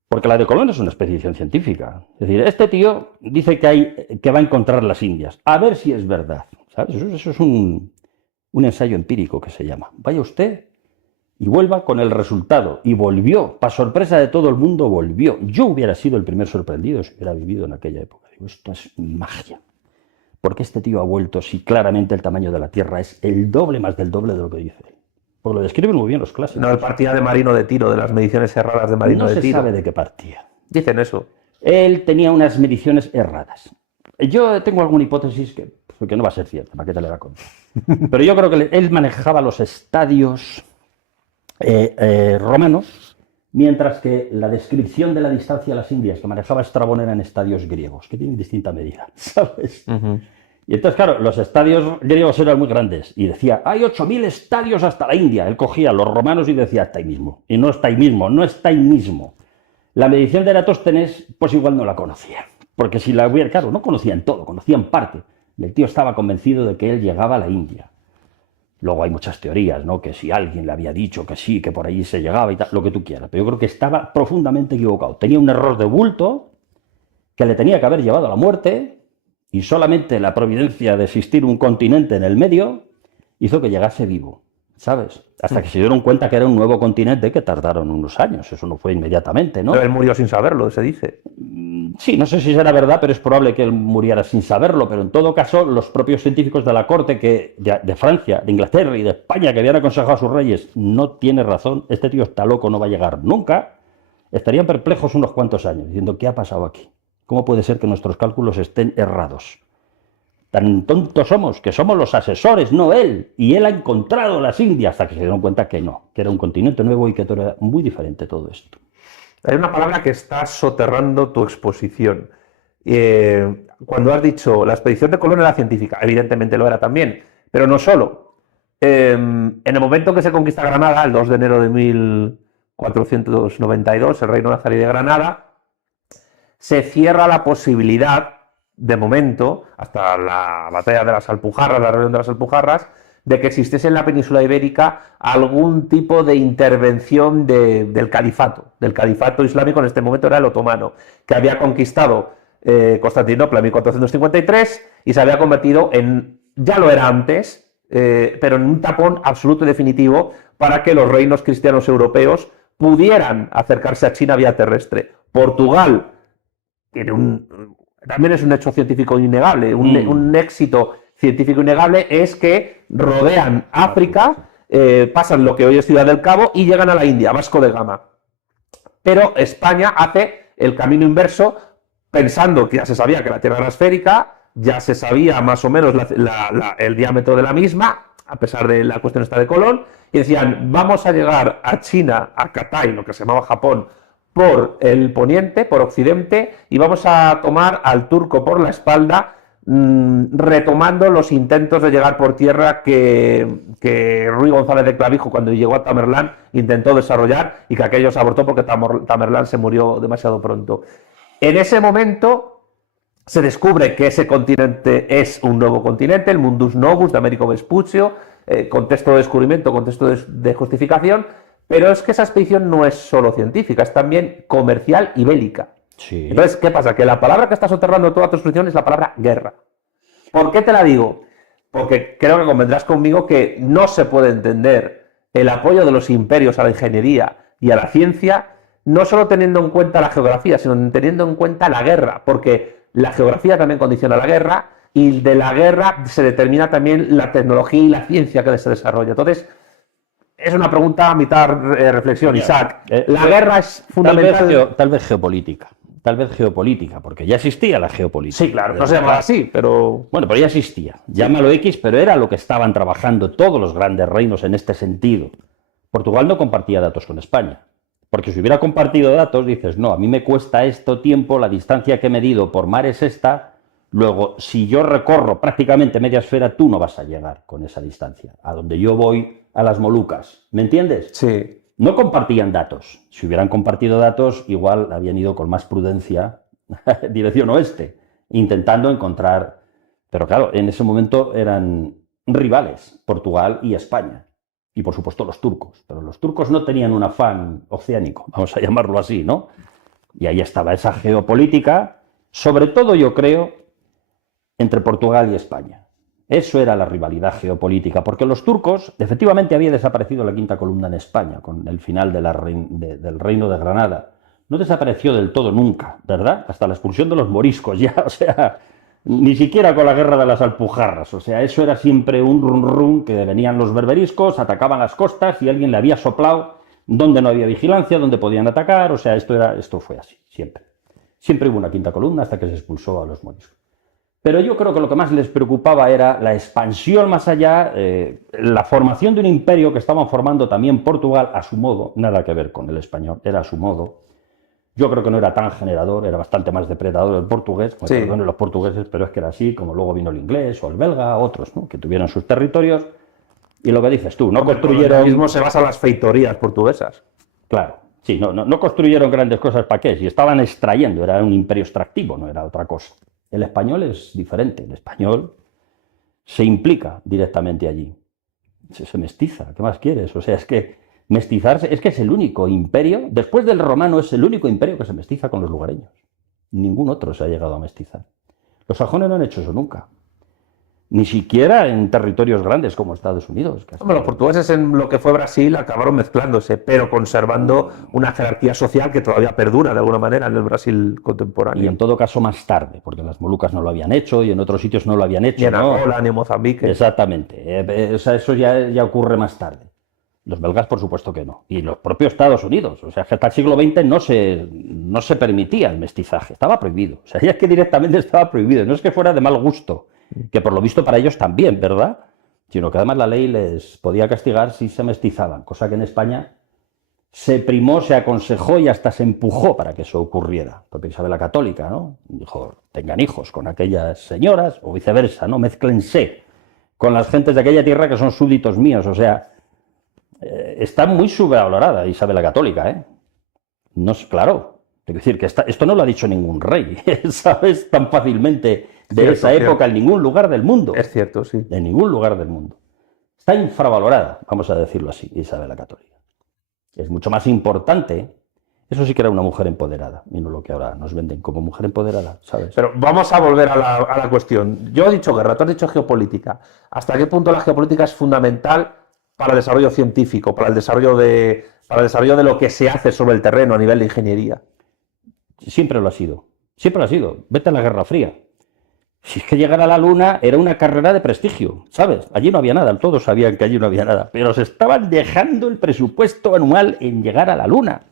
porque la de Colón es una expedición científica. Es decir, este tío dice que va a encontrar las Indias, a ver si es verdad, ¿sabes? Eso es un ensayo empírico que se llama. Vaya usted y vuelva con el resultado. Y volvió, para sorpresa de todo el mundo, volvió. Yo hubiera sido el primer sorprendido si hubiera vivido en aquella época. Digo, esto es magia. ¿Por qué este tío ha vuelto si claramente el tamaño de la Tierra es el doble más del doble de lo que dice él? Porque lo describen muy bien los clásicos. No, él partía de Marino de Tiro, de las mediciones erradas de Marino de Tiro. No se sabe de qué partía. Dicen eso. Él tenía unas mediciones erradas. Yo tengo alguna hipótesis que no va a ser cierta, ¿para qué te le da contar? Pero yo creo que él manejaba los estadios romanos, mientras que la descripción de la distancia a las Indias que manejaba Estrabón eran estadios griegos, que tienen distinta medida, ¿sabes? Y entonces, claro, los estadios griegos eran muy grandes, y decía, hay 8.000 estadios hasta la India. Él cogía a los romanos y decía, está ahí mismo. Y no está ahí mismo, no está ahí mismo. La medición de Eratóstenes, pues igual no la conocía. Porque si la hubiera, claro, no conocían todo, conocían parte. Y el tío estaba convencido de que él llegaba a la India. Luego hay muchas teorías, ¿no? Que si alguien le había dicho que sí, que por allí se llegaba y tal, lo que tú quieras. Pero yo creo que estaba profundamente equivocado. Tenía un error de bulto que le tenía que haber llevado a la muerte, y solamente la providencia de existir un continente en el medio hizo que llegase vivo, ¿sabes? Hasta que se dieron cuenta que era un nuevo continente, que tardaron unos años. Eso no fue inmediatamente, ¿no? Pero él murió sin saberlo, se dice. Sí, no sé si será verdad, pero es probable que él muriera sin saberlo. Pero en todo caso, los propios científicos de la corte de Francia, de Inglaterra y de España, que habían aconsejado a sus reyes, no tiene razón, este tío está loco, no va a llegar nunca, estarían perplejos unos cuantos años, diciendo, ¿qué ha pasado aquí? ¿Cómo puede ser que nuestros cálculos estén errados? Tan tontos somos, que somos los asesores, no él. Y él ha encontrado las Indias, hasta que se dieron cuenta que no, que era un continente nuevo y que era muy diferente todo esto. Hay una palabra que está soterrando tu exposición. Cuando has dicho la expedición de Colón era científica, evidentemente lo era también, pero no solo. En el momento que se conquista Granada, el 2 de enero de 1492, el reino nazarí de Granada, se cierra la posibilidad, de momento, hasta la batalla de las Alpujarras, la rebelión de las Alpujarras, de que existiese en la península ibérica algún tipo de intervención del califato islámico. En este momento era el otomano, que había conquistado Constantinopla en 1453 y se había convertido en, ya lo era antes, pero en un tapón absoluto y definitivo para que los reinos cristianos europeos pudieran acercarse a China vía terrestre. Portugal también es un hecho científico innegable, un éxito científico innegable es que rodean África, pasan lo que hoy es Ciudad del Cabo y llegan a la India, Vasco de Gama. Pero España hace el camino inverso, pensando que ya se sabía que la Tierra era esférica, ya se sabía más o menos el diámetro de la misma, a pesar de la cuestión esta de Colón, y decían, vamos a llegar a China, a Cathay, lo que se llamaba Japón, por el poniente, por occidente, y vamos a tomar al turco por la espalda, retomando los intentos de llegar por tierra que Ruy González de Clavijo, cuando llegó a Tamerlán, intentó desarrollar y que aquello se abortó porque Tamerlán se murió demasiado pronto. En ese momento se descubre que ese continente es un nuevo continente, el Mundus Novus de Américo Vespuccio, contexto de descubrimiento, contexto de justificación, pero es que esa expedición no es solo científica, es también comercial y bélica. Sí. Entonces, ¿qué pasa? Que la palabra que está soterrando toda tu exposición es la palabra guerra. ¿Por qué te la digo? Porque creo que convendrás conmigo que no se puede entender el apoyo de los imperios a la ingeniería y a la ciencia, no solo teniendo en cuenta la geografía, sino teniendo en cuenta la guerra, porque la geografía también condiciona la guerra y de la guerra se determina también la tecnología y la ciencia que se desarrolla. Entonces, es una pregunta a mitad reflexión, Isaac. La guerra es fundamental. Tal vez geopolítica, porque ya existía la geopolítica. Sí, claro, no se llamaba así, pero... Bueno, pero ya existía. Llámalo X, pero era lo que estaban trabajando todos los grandes reinos en este sentido. Portugal no compartía datos con España. Porque si hubiera compartido datos, dices, no, a mí me cuesta esto tiempo, la distancia que he medido por mar es esta, luego, si yo recorro prácticamente media esfera, tú no vas a llegar con esa distancia. A donde yo voy, a las Molucas. ¿Me entiendes? Sí. No compartían datos. Si hubieran compartido datos, igual habían ido con más prudencia dirección oeste, intentando encontrar... Pero claro, en ese momento eran rivales, Portugal y España. Y por supuesto los turcos. Pero los turcos no tenían un afán oceánico, vamos a llamarlo así, ¿no? Y ahí estaba esa geopolítica, sobre todo yo creo, entre Portugal y España. Eso era la rivalidad geopolítica, porque los turcos, efectivamente había desaparecido la quinta columna en España con el final del Reino de Granada. No desapareció del todo nunca, ¿verdad? Hasta la expulsión de los moriscos ya, o sea, ni siquiera con la guerra de las Alpujarras. O sea, eso era siempre un rum que venían los berberiscos, atacaban las costas y alguien le había soplado donde no había vigilancia, donde podían atacar. O sea, esto fue así, siempre. Siempre hubo una quinta columna hasta que se expulsó a los moriscos. Pero yo creo que lo que más les preocupaba era la expansión más allá, la formación de un imperio que estaban formando también Portugal a su modo, nada que ver con el español, era a su modo. Yo creo que no era tan generador, era bastante más depredador el portugués, Sí. Perdonen los portugueses, pero es que era así, como luego vino el inglés o el belga, otros, ¿no? Que tuvieron sus territorios. Y lo que dices tú, no construyeron... El mismo se basa en las feitorías portuguesas. Claro, sí, no construyeron grandes cosas para qué, si estaban extrayendo, era un imperio extractivo, no era otra cosa. El español es diferente, el español se implica directamente allí, se mestiza, ¿qué más quieres? O sea, es que mestizarse, es que es el único imperio, después del romano es el único imperio que se mestiza con los lugareños. Ningún otro se ha llegado a mestizar. Los sajones no han hecho eso nunca. Ni siquiera en territorios grandes como Estados Unidos. Hombre, los portugueses en lo que fue Brasil acabaron mezclándose, pero conservando una jerarquía social que todavía perdura de alguna manera en el Brasil contemporáneo. Y en todo caso más tarde, porque en las Molucas no lo habían hecho y en otros sitios no lo habían hecho. Ni en ¿no? Angola, ni en Mozambique. Exactamente. O sea, eso ya ocurre más tarde. Los belgas, por supuesto que no. Y los propios Estados Unidos. O sea, que hasta el siglo XX no se permitía el mestizaje. Estaba prohibido. O sea, ya es que directamente estaba prohibido. No es que fuera de mal gusto, que por lo visto para ellos también, ¿verdad? Sino que además la ley les podía castigar si se mestizaban, cosa que en España se primó, se aconsejó y hasta se empujó para que eso ocurriera. Porque Isabel la Católica, ¿no? Dijo, tengan hijos con aquellas señoras o viceversa, ¿no? Mézclense con las gentes de aquella tierra que son súbditos míos. O sea, está muy sobrevalorada Isabel la Católica, ¿eh? No es claro. Es decir, que esto no lo ha dicho ningún rey, ¿sabes? Tan fácilmente de esa época en ningún lugar del mundo. Es cierto, sí. En ningún lugar del mundo. Está infravalorada, vamos a decirlo así, Isabel la Católica. Es mucho más importante. Eso sí que era una mujer empoderada, y no lo que ahora nos venden como mujer empoderada, ¿sabes? Pero vamos a volver a la cuestión. Yo he dicho guerra, tú has dicho geopolítica. ¿Hasta qué punto la geopolítica es fundamental para el desarrollo científico, para el desarrollo de lo que se hace sobre el terreno a nivel de ingeniería? Siempre lo ha sido. Siempre lo ha sido. Vete a la Guerra Fría. Si es que llegar a la Luna era una carrera de prestigio, ¿sabes? Allí no había nada, todos sabían que allí no había nada, pero se estaban dejando el presupuesto anual en llegar a la Luna.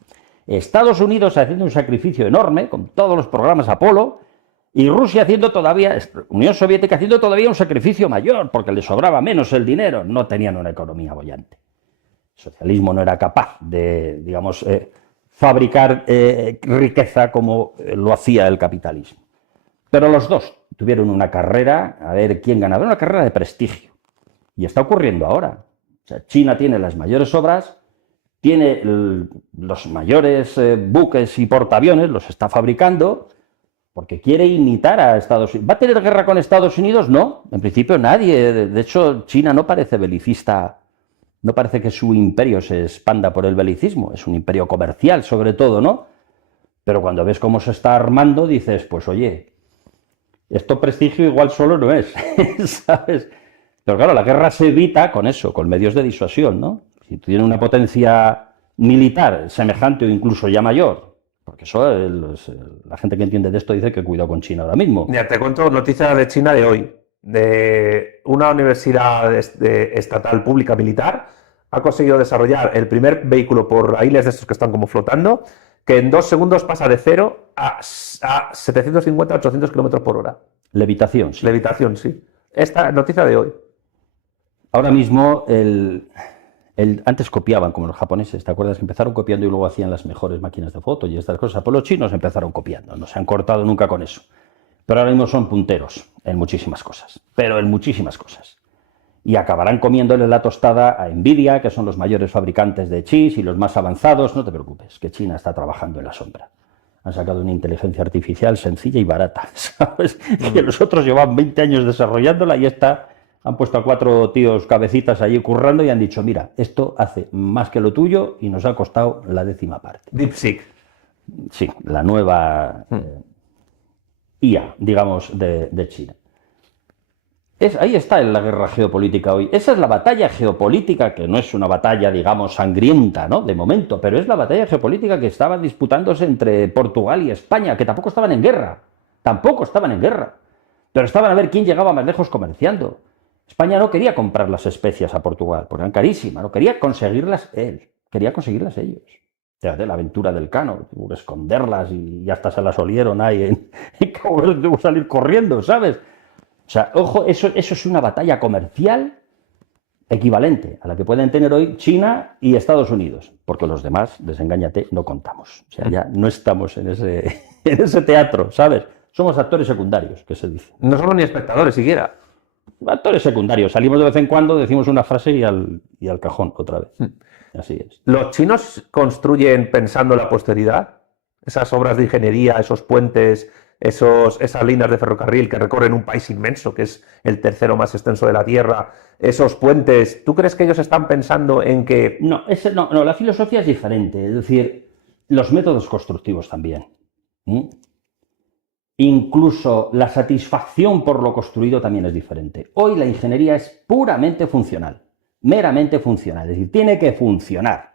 Estados Unidos haciendo un sacrificio enorme con todos los programas Apolo y Rusia haciendo todavía, Unión Soviética haciendo todavía un sacrificio mayor porque le sobraba menos el dinero, no tenían una economía boyante. El socialismo no era capaz de, digamos, fabricar riqueza como lo hacía el capitalismo. Pero los dos tuvieron una carrera, a ver quién ganaba, una carrera de prestigio. Y está ocurriendo ahora. O sea, China tiene las mayores obras, tiene los mayores buques y portaaviones, los está fabricando, porque quiere imitar a Estados Unidos. ¿Va a tener guerra con Estados Unidos? No, en principio nadie. De hecho, China no parece belicista. No parece que su imperio se expanda por el belicismo, es un imperio comercial sobre todo, ¿no? Pero cuando ves cómo se está armando, dices, pues oye, esto prestigio igual solo no es, ¿sabes? Pero claro, la guerra se evita con eso, con medios de disuasión, ¿no? Si tú tienes una potencia militar semejante o incluso ya mayor, porque eso la gente que entiende de esto dice que cuidado con China ahora mismo. Mira, te cuento noticias de China de hoy. De una universidad estatal pública militar ha conseguido desarrollar el primer vehículo por raíles de estos que están como flotando, que en 2 segundos pasa de 0 a 750-800 kilómetros por hora. Levitación, sí. Levitación, sí. Esta noticia de hoy. Ahora mismo, antes copiaban como los japoneses, ¿te acuerdas? Que empezaron copiando y luego hacían las mejores máquinas de foto y estas cosas. Pues los chinos empezaron copiando, no se han cortado nunca con eso. Pero ahora mismo son punteros en muchísimas cosas, pero en muchísimas cosas. y acabarán comiéndole la tostada a Nvidia, que son los mayores fabricantes de chips y los más avanzados. No te preocupes, que China está trabajando en la sombra. Han sacado una inteligencia artificial sencilla y barata, ¿sabes? Que los otros llevan 20 años desarrollándola y han puesto a 4 tíos cabecitas allí currando y han dicho, mira, esto hace más que lo tuyo y nos ha costado la 10ª parte. DeepSeek. Sí, la nueva IA, digamos, de China. Ahí está la guerra geopolítica hoy. Esa es la batalla geopolítica, que no es una batalla, digamos, sangrienta, ¿no? De momento, pero es la batalla geopolítica que estaban disputándose entre Portugal y España, que tampoco estaban en guerra. Tampoco estaban en guerra. Pero estaban a ver quién llegaba más lejos comerciando. España no quería comprar las especias a Portugal, porque eran carísimas, no quería conseguirlas él, quería conseguirlas ellos. De la aventura del Cano, tuvo que esconderlas y hasta se las olieron ahí en Cabo Verde, tuvo que salir corriendo, ¿sabes? O sea, ojo, eso es una batalla comercial equivalente a la que pueden tener hoy China y Estados Unidos, porque los demás, desengáñate, no contamos. O sea, ya no estamos en ese teatro, ¿sabes? Somos actores secundarios, que se dice. No somos ni espectadores siquiera. Actores secundarios. Salimos de vez en cuando, decimos una frase y al cajón otra vez. Así es. ¿Los chinos construyen pensando en la posteridad? Esas obras de ingeniería, esos puentes, esas líneas de ferrocarril que recorren un país inmenso, que es el tercero más extenso de la Tierra, esos puentes, ¿tú crees que ellos están pensando en que...? No, la filosofía es diferente, es decir, los métodos constructivos también. Incluso la satisfacción por lo construido también es diferente. Hoy la ingeniería es puramente funcional, meramente funcional, es decir, tiene que funcionar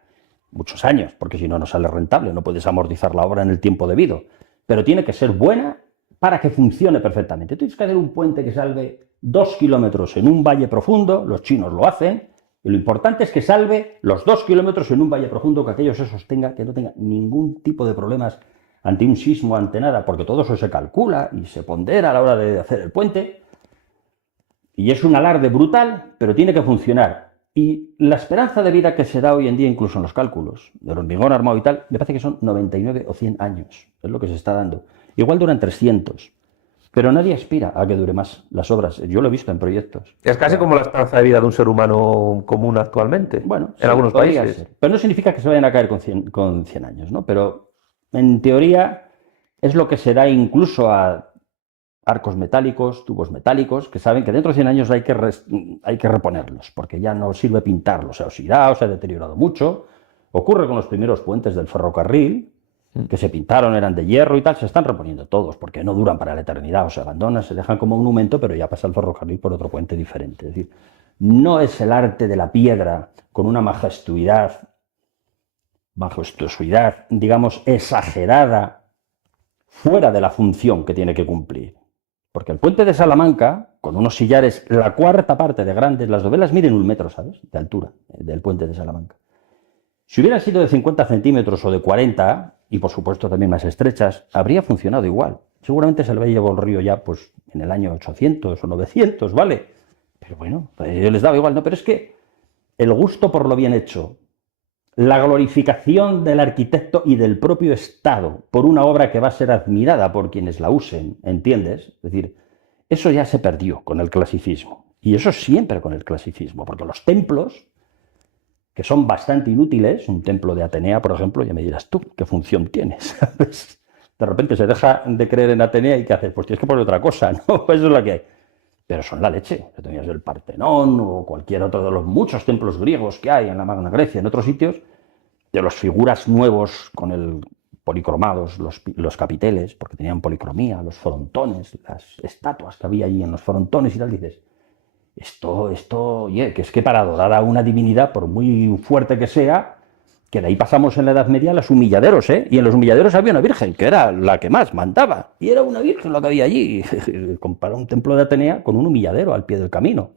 muchos años, porque si no, no sale rentable, no puedes amortizar la obra en el tiempo debido, pero tiene que ser buena para que funcione perfectamente. Tú tienes que hacer un puente que salve 2 kilómetros en un valle profundo, los chinos lo hacen, y lo importante es que salve los 2 kilómetros en un valle profundo, que aquello se sostenga, que no tenga ningún tipo de problemas ante un sismo, ante nada, porque todo eso se calcula y se pondera a la hora de hacer el puente. Y es un alarde brutal, pero tiene que funcionar. Y la esperanza de vida que se da hoy en día, incluso en los cálculos del hormigón armado y tal, me parece que son 99 o 100 años. Es lo que se está dando. Igual duran 300. Pero nadie aspira a que dure más las obras. Yo lo he visto en proyectos. Es casi como la esperanza de vida de un ser humano común actualmente. Bueno, en algunos países. Ser. Pero no significa que se vayan a caer con 100 años, ¿no? Pero en teoría es lo que se da incluso a arcos metálicos, tubos metálicos, que saben que dentro de 100 años hay que reponerlos, porque ya no sirve pintarlos, se ha oxidado, se ha deteriorado mucho. Ocurre con los primeros puentes del ferrocarril, que se pintaron, eran de hierro y tal, se están reponiendo todos, porque no duran para la eternidad, o se abandonan, se dejan como monumento, pero ya pasa el ferrocarril por otro puente diferente. Es decir, no es el arte de la piedra con una majestuosidad, digamos, exagerada, fuera de la función que tiene que cumplir. Porque el puente de Salamanca, con unos sillares, la cuarta parte de grandes, las dovelas miden 1 metro, ¿sabes?, de altura, del puente de Salamanca. Si hubieran sido de 50 centímetros o de 40, y por supuesto también más estrechas, habría funcionado igual. Seguramente se le había llevado el río ya pues en el año 800 o 900, ¿vale? Pero bueno, a ellos les daba igual, ¿no? Pero es que el gusto por lo bien hecho, la glorificación del arquitecto y del propio Estado por una obra que va a ser admirada por quienes la usen, ¿entiendes? Es decir, eso ya se perdió con el clasicismo. Y eso siempre con el clasicismo, porque los templos, que son bastante inútiles, un templo de Atenea, por ejemplo, ya me dirás tú, ¿qué función tiene? ¿Sabes? De repente se deja de creer en Atenea y ¿qué haces? Pues tienes que poner otra cosa, ¿no? Eso es lo que hay. Pero son la leche. Tenías el Partenón o cualquier otro de los muchos templos griegos que hay en la Magna Grecia, en otros sitios, de las figuras nuevos con el policromados, los capiteles, porque tenían policromía, los frontones, las estatuas que había allí en los frontones y tal, dices, esto, oye, que es que para adorar a una divinidad, por muy fuerte que sea, que de ahí pasamos en la Edad Media a los humilladeros, ¿eh? Y en los humilladeros había una virgen, que era la que más mandaba, y era una virgen la que había allí. Compara un templo de Atenea con un humilladero al pie del camino.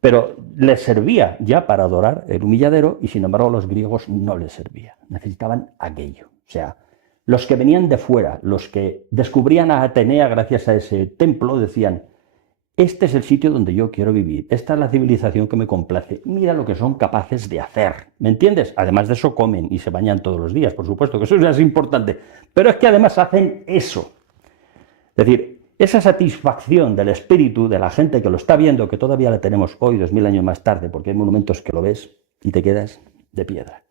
Pero les servía ya para adorar el humilladero, y sin embargo a los griegos no les servía. Necesitaban aquello. O sea, los que venían de fuera, los que descubrían a Atenea gracias a ese templo, decían, este es el sitio donde yo quiero vivir, esta es la civilización que me complace, mira lo que son capaces de hacer, ¿me entiendes? Además de eso comen y se bañan todos los días, por supuesto, que eso ya es importante, pero es que además hacen eso. Es decir, esa satisfacción del espíritu de la gente que lo está viendo, que todavía la tenemos hoy, 2000 años más tarde, porque hay monumentos que lo ves y te quedas de piedra.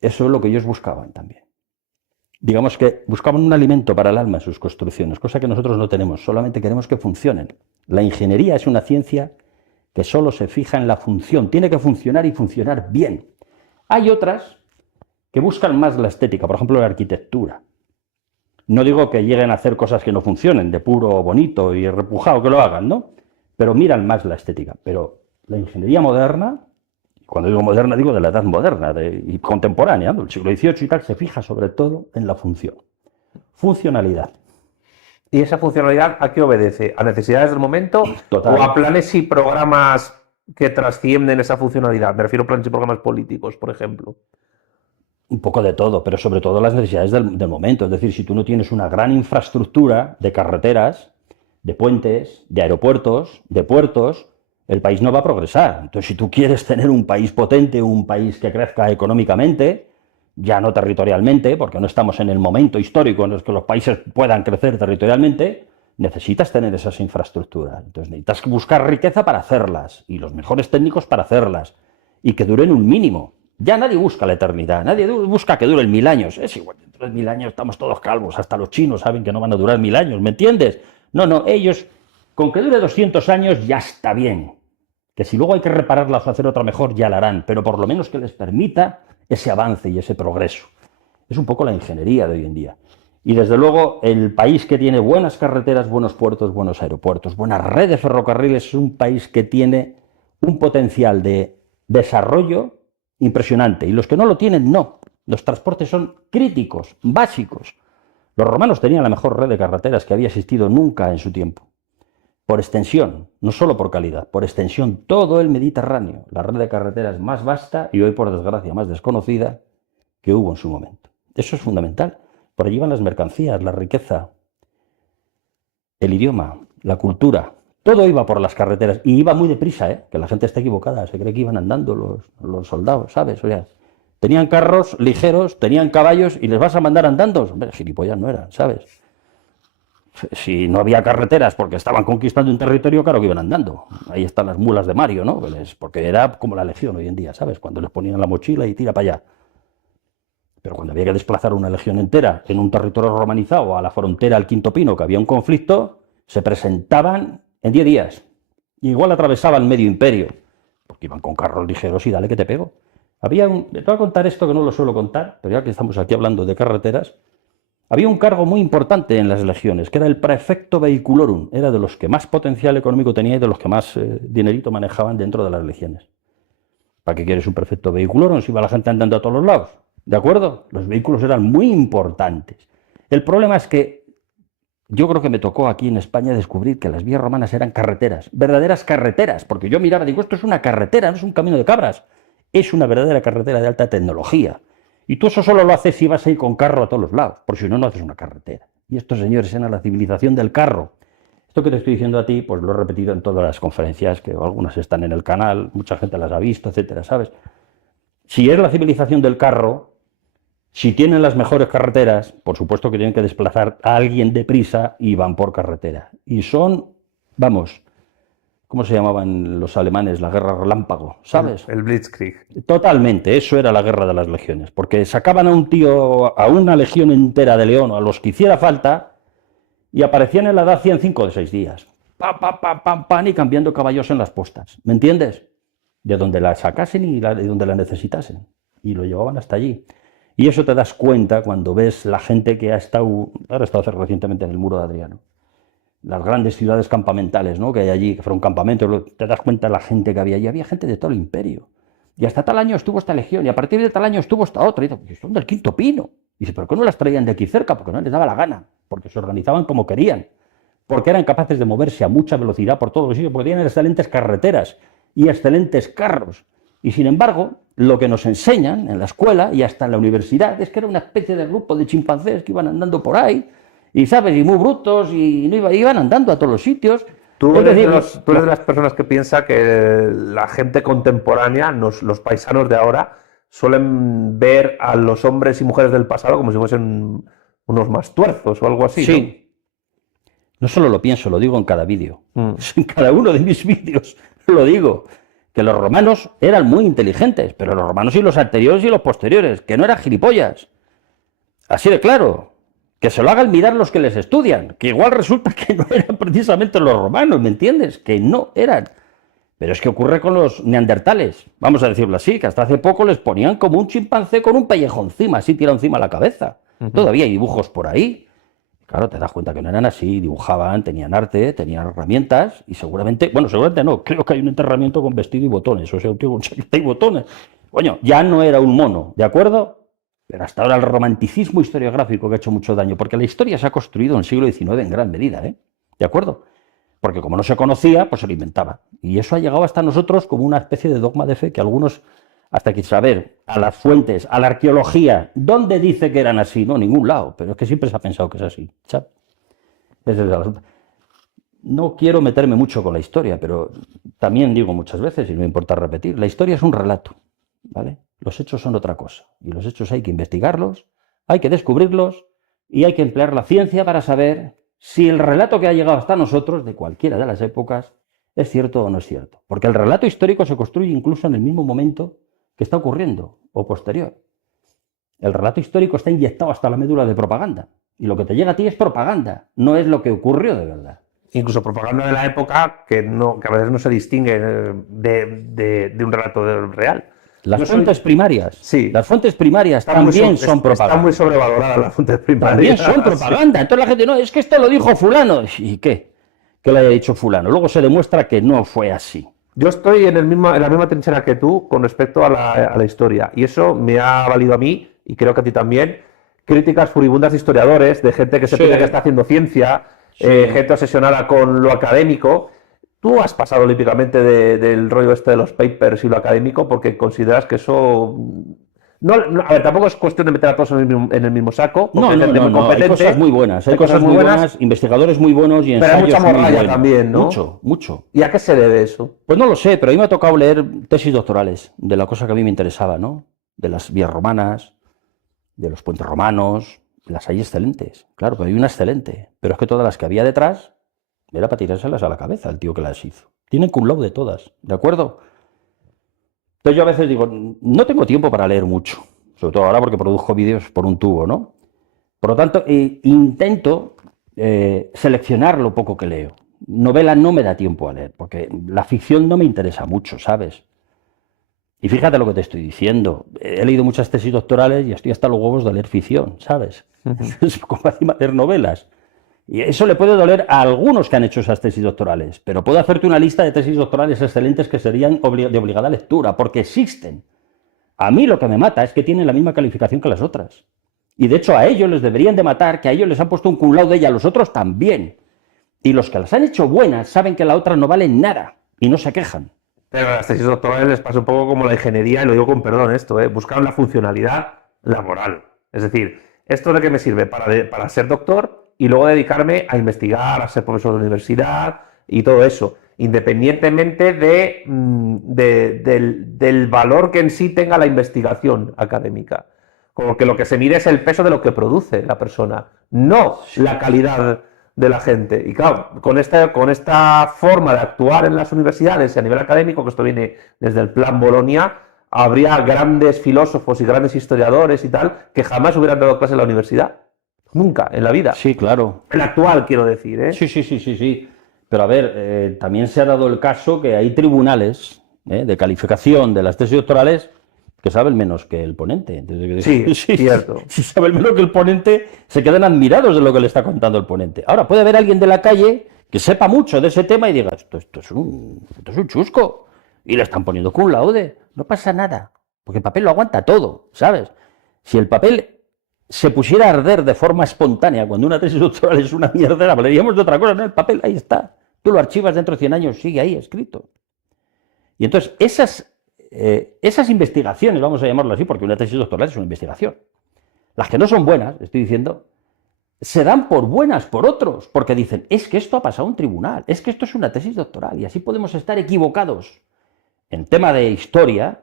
Eso es lo que ellos buscaban también. Digamos que buscaban un alimento para el alma en sus construcciones, cosa que nosotros no tenemos, solamente queremos que funcionen. La ingeniería es una ciencia que solo se fija en la función, tiene que funcionar y funcionar bien. Hay otras que buscan más la estética, por ejemplo la arquitectura. No digo que lleguen a hacer cosas que no funcionen, de puro bonito y repujado que lo hagan, ¿no? Pero miran más la estética. Pero la ingeniería moderna, cuando digo moderna digo de la edad moderna y contemporánea, del siglo XVIII y tal, se fija sobre todo en la función. Funcionalidad. ¿Y esa funcionalidad a qué obedece? ¿A necesidades del momento? Total. ¿O a planes y programas que trascienden esa funcionalidad? Me refiero a planes y programas políticos, por ejemplo. Un poco de todo, pero sobre todo las necesidades del momento. Es decir, si tú no tienes una gran infraestructura de carreteras, de puentes, de aeropuertos, de puertos, el país no va a progresar. Entonces, si tú quieres tener un país potente, un país que crezca económicamente, ya no territorialmente, porque no estamos en el momento histórico en el que los países puedan crecer territorialmente, necesitas tener esas infraestructuras. Entonces, necesitas buscar riqueza para hacerlas, y los mejores técnicos para hacerlas, y que duren un mínimo. Ya nadie busca la eternidad, nadie busca que duren 1000 años. Es igual, dentro de 1000 años estamos todos calvos, hasta los chinos saben que no van a durar 1000 años, ¿me entiendes? No, ellos, con que dure 200 años ya está bien. Que si luego hay que repararlas o hacer otra mejor, ya la harán, pero por lo menos que les permita ese avance y ese progreso. Es un poco la ingeniería de hoy en día. Y desde luego, el país que tiene buenas carreteras, buenos puertos, buenos aeropuertos, buenas redes de ferrocarriles, es un país que tiene un potencial de desarrollo impresionante. Y los que no lo tienen, no. Los transportes son críticos, básicos. Los romanos tenían la mejor red de carreteras que había existido nunca en su tiempo. Por extensión, no solo por calidad, por extensión, todo el Mediterráneo, la red de carreteras más vasta y hoy, por desgracia, más desconocida que hubo en su momento. Eso es fundamental. Por allí van las mercancías, la riqueza, el idioma, la cultura. Todo iba por las carreteras y iba muy deprisa, ¿eh? Que la gente está equivocada, se cree que iban andando los soldados, ¿sabes? O sea, tenían carros ligeros, tenían caballos y les vas a mandar andando. Hombre, gilipollas no eran, ¿sabes? Si no había carreteras porque estaban conquistando un territorio, claro que iban andando. Ahí están las mulas de Mario, ¿no? Porque era como la legión hoy en día, ¿sabes? Cuando les ponían la mochila y tira para allá. Pero cuando había que desplazar una legión entera en un territorio romanizado a la frontera al Quinto Pino, que había un conflicto, se presentaban en 10 días. Y igual atravesaban medio imperio, porque iban con carros ligeros y dale que te pego. Te voy a contar esto que no lo suelo contar, pero ya que estamos aquí hablando de carreteras, había un cargo muy importante en las legiones, que era el praefecto vehiculorum. Era de los que más potencial económico tenía y de los que más dinerito manejaban dentro de las legiones. ¿Para qué quieres un prefecto vehiculorum si va la gente andando a todos los lados? ¿De acuerdo? Los vehículos eran muy importantes. El problema es que yo creo que me tocó aquí en España descubrir que las vías romanas eran carreteras, verdaderas carreteras, porque yo miraba y digo, esto es una carretera, no es un camino de cabras, es una verdadera carretera de alta tecnología. Y tú eso solo lo haces si vas a ir con carro a todos los lados, porque si no, no haces una carretera. Y estos señores eran la civilización del carro. Esto que te estoy diciendo a ti, pues lo he repetido en todas las conferencias, que algunas están en el canal, mucha gente las ha visto, etcétera, ¿sabes? Si es la civilización del carro, si tienen las mejores carreteras, por supuesto que tienen que desplazar a alguien deprisa y van por carretera. Y son, vamos, ¿cómo se llamaban los alemanes? La guerra relámpago, ¿sabes? El Blitzkrieg. Totalmente, eso era la guerra de las legiones, porque sacaban a un tío, a una legión entera de león, o a los que hiciera falta, y aparecían en la Dacia en 5 o 6 días. Pan, y cambiando caballos en las postas, ¿me entiendes? De donde la sacasen y de donde la necesitasen, y lo llevaban hasta allí. Y eso te das cuenta cuando ves la gente que ha estado, ahora he estado recientemente en el Muro de Adriano, las grandes ciudades campamentales, ¿no? Que hay allí, que fueron campamentos, te das cuenta de la gente que había allí, había gente de todo el imperio. Y hasta tal año estuvo esta legión, y a partir de tal año estuvo esta otra, y dice, son del Quinto Pino. Y dice, ¿pero qué no las traían de aquí cerca? Porque no les daba la gana, porque se organizaban como querían, porque eran capaces de moverse a mucha velocidad por todos los sitios, porque tenían excelentes carreteras y excelentes carros. Y sin embargo, lo que nos enseñan en la escuela y hasta en la universidad es que era una especie de grupo de chimpancés que iban andando por ahí, y sabes, y muy brutos, y no iban andando a todos los sitios. Tú eres de las personas que piensa que la gente contemporánea, los paisanos de ahora, suelen ver a los hombres y mujeres del pasado como si fuesen unos más tuerzos o algo así, Sí. No solo lo pienso, lo digo en cada vídeo. En cada uno de mis vídeos lo digo. Que los romanos eran muy inteligentes, pero los romanos y los anteriores y los posteriores, que no eran gilipollas. Así de claro. Que se lo hagan mirar los que les estudian, que igual resulta que no eran precisamente los romanos, ¿me entiendes? Que no eran. Pero es que ocurre con los neandertales, vamos a decirlo así, que hasta hace poco les ponían como un chimpancé con un pellejo encima, así tirado encima de la cabeza. Todavía hay dibujos por ahí. Claro, te das cuenta que no eran así, dibujaban, tenían arte, tenían herramientas y seguramente, bueno, seguramente no, creo que hay un enterramiento con vestido y botones, o sea, un tío con chaqueta y botones. Coño, ya no era un mono, ¿de acuerdo? Pero hasta ahora el romanticismo historiográfico que ha hecho mucho daño, porque la historia se ha construido en el siglo XIX en gran medida, ¿eh? ¿De acuerdo? Porque como no se conocía, pues se lo inventaba. Y eso ha llegado hasta nosotros como una especie de dogma de fe que algunos, hasta que saber a las fuentes, a la arqueología, ¿dónde dice que eran así? No, en ningún lado, pero es que siempre se ha pensado que es así. ¿Sabes? Ese es el asunto. No quiero meterme mucho con la historia, pero también digo muchas veces, y no me importa repetir, la historia es un relato, ¿vale? Los hechos son otra cosa, y los hechos hay que investigarlos, hay que descubrirlos, y hay que emplear la ciencia para saber si el relato que ha llegado hasta nosotros, de cualquiera de las épocas, es cierto o no es cierto. Porque el relato histórico se construye incluso en el mismo momento que está ocurriendo, o posterior. El relato histórico está inyectado hasta la médula de propaganda, y lo que te llega a ti es propaganda, no es lo que ocurrió de verdad. Incluso propaganda de la época que a veces no se distingue de un relato real. Las fuentes primarias. Sí. Las fuentes primarias también son propaganda. Están muy sobrevaloradas las fuentes primarias. También son propaganda. Entonces la gente, no, es que esto lo dijo fulano. ¿Y qué? Que lo haya dicho fulano. Luego se demuestra que no fue así. Yo estoy en la misma trinchera que tú con respecto a la historia. Y eso me ha valido a mí, y creo que a ti también, críticas furibundas de historiadores, de gente que se piensa que está haciendo ciencia, gente obsesionada con lo académico. Tú has pasado olímpicamente del rollo este de los papers y lo académico porque consideras que eso... a ver, tampoco es cuestión de meter a todos en el mismo saco. No, hay cosas muy buenas. Hay cosas muy buenas, investigadores muy buenos y ensayos muy buenos. Pero hay mucha morralla también, ¿no? Mucho, mucho. ¿Y a qué se debe eso? Pues no lo sé, pero a mí me ha tocado leer tesis doctorales de la cosa que a mí me interesaba, ¿no? De las vías romanas, de los puentes romanos. Las hay excelentes, claro, pero hay una excelente. Pero es que todas las que había detrás era para tirárselas a la cabeza el tío que las hizo. Tienen cum laude todas, ¿de acuerdo? Entonces yo a veces digo, no tengo tiempo para leer mucho, sobre todo ahora porque produzco vídeos por un tubo, ¿no? Por lo tanto, intento seleccionar lo poco que leo. Novela no me da tiempo a leer, porque la ficción no me interesa mucho, ¿sabes? Y fíjate lo que te estoy diciendo. He leído muchas tesis doctorales y estoy hasta los huevos de leer ficción, ¿sabes? Es como encima leer novelas. Y eso le puede doler a algunos que han hecho esas tesis doctorales, pero puedo hacerte una lista de tesis doctorales excelentes que serían de obligada lectura, porque existen. A mí lo que me mata es que tienen la misma calificación que las otras. Y de hecho a ellos les deberían de matar, que a ellos les han puesto un cum laude y a los otros también. Y los que las han hecho buenas saben que la otra no vale nada y no se quejan. Pero a las tesis doctorales les pasa un poco como la ingeniería, y lo digo con perdón esto, buscar la funcionalidad laboral. Es decir, ¿esto de qué me sirve? Para ser doctor y luego dedicarme a investigar, a ser profesor de universidad y todo eso, independientemente del valor que en sí tenga la investigación académica. Como que lo que se mide es el peso de lo que produce la persona, no la calidad de la gente. Y claro, con esta forma de actuar en las universidades y a nivel académico, que esto viene desde el plan Bolonia, habría grandes filósofos y grandes historiadores y tal que jamás hubieran dado clase en la universidad. Nunca, en la vida. Sí, claro. El actual, quiero decir, ¿eh? Sí. Pero a ver, también se ha dado el caso que hay tribunales de calificación de las tesis doctorales que saben menos que el ponente. Entonces, sí, cierto. Si saben menos que el ponente, se quedan admirados de lo que le está contando el ponente. Ahora, puede haber alguien de la calle que sepa mucho de ese tema y diga, esto es un chusco, y le están poniendo cum laude. No pasa nada, porque el papel lo aguanta todo, ¿sabes? Si el papel se pusiera a arder de forma espontánea cuando una tesis doctoral es una mierda, hablaríamos de otra cosa, ¿no? El papel, ahí está. Tú lo archivas dentro de 100 años, sigue ahí escrito. Y entonces, esas investigaciones, vamos a llamarlo así, porque una tesis doctoral es una investigación. Las que no son buenas, estoy diciendo, se dan por buenas por otros, porque dicen, es que esto ha pasado en tribunal, es que esto es una tesis doctoral, y así podemos estar equivocados en tema de historia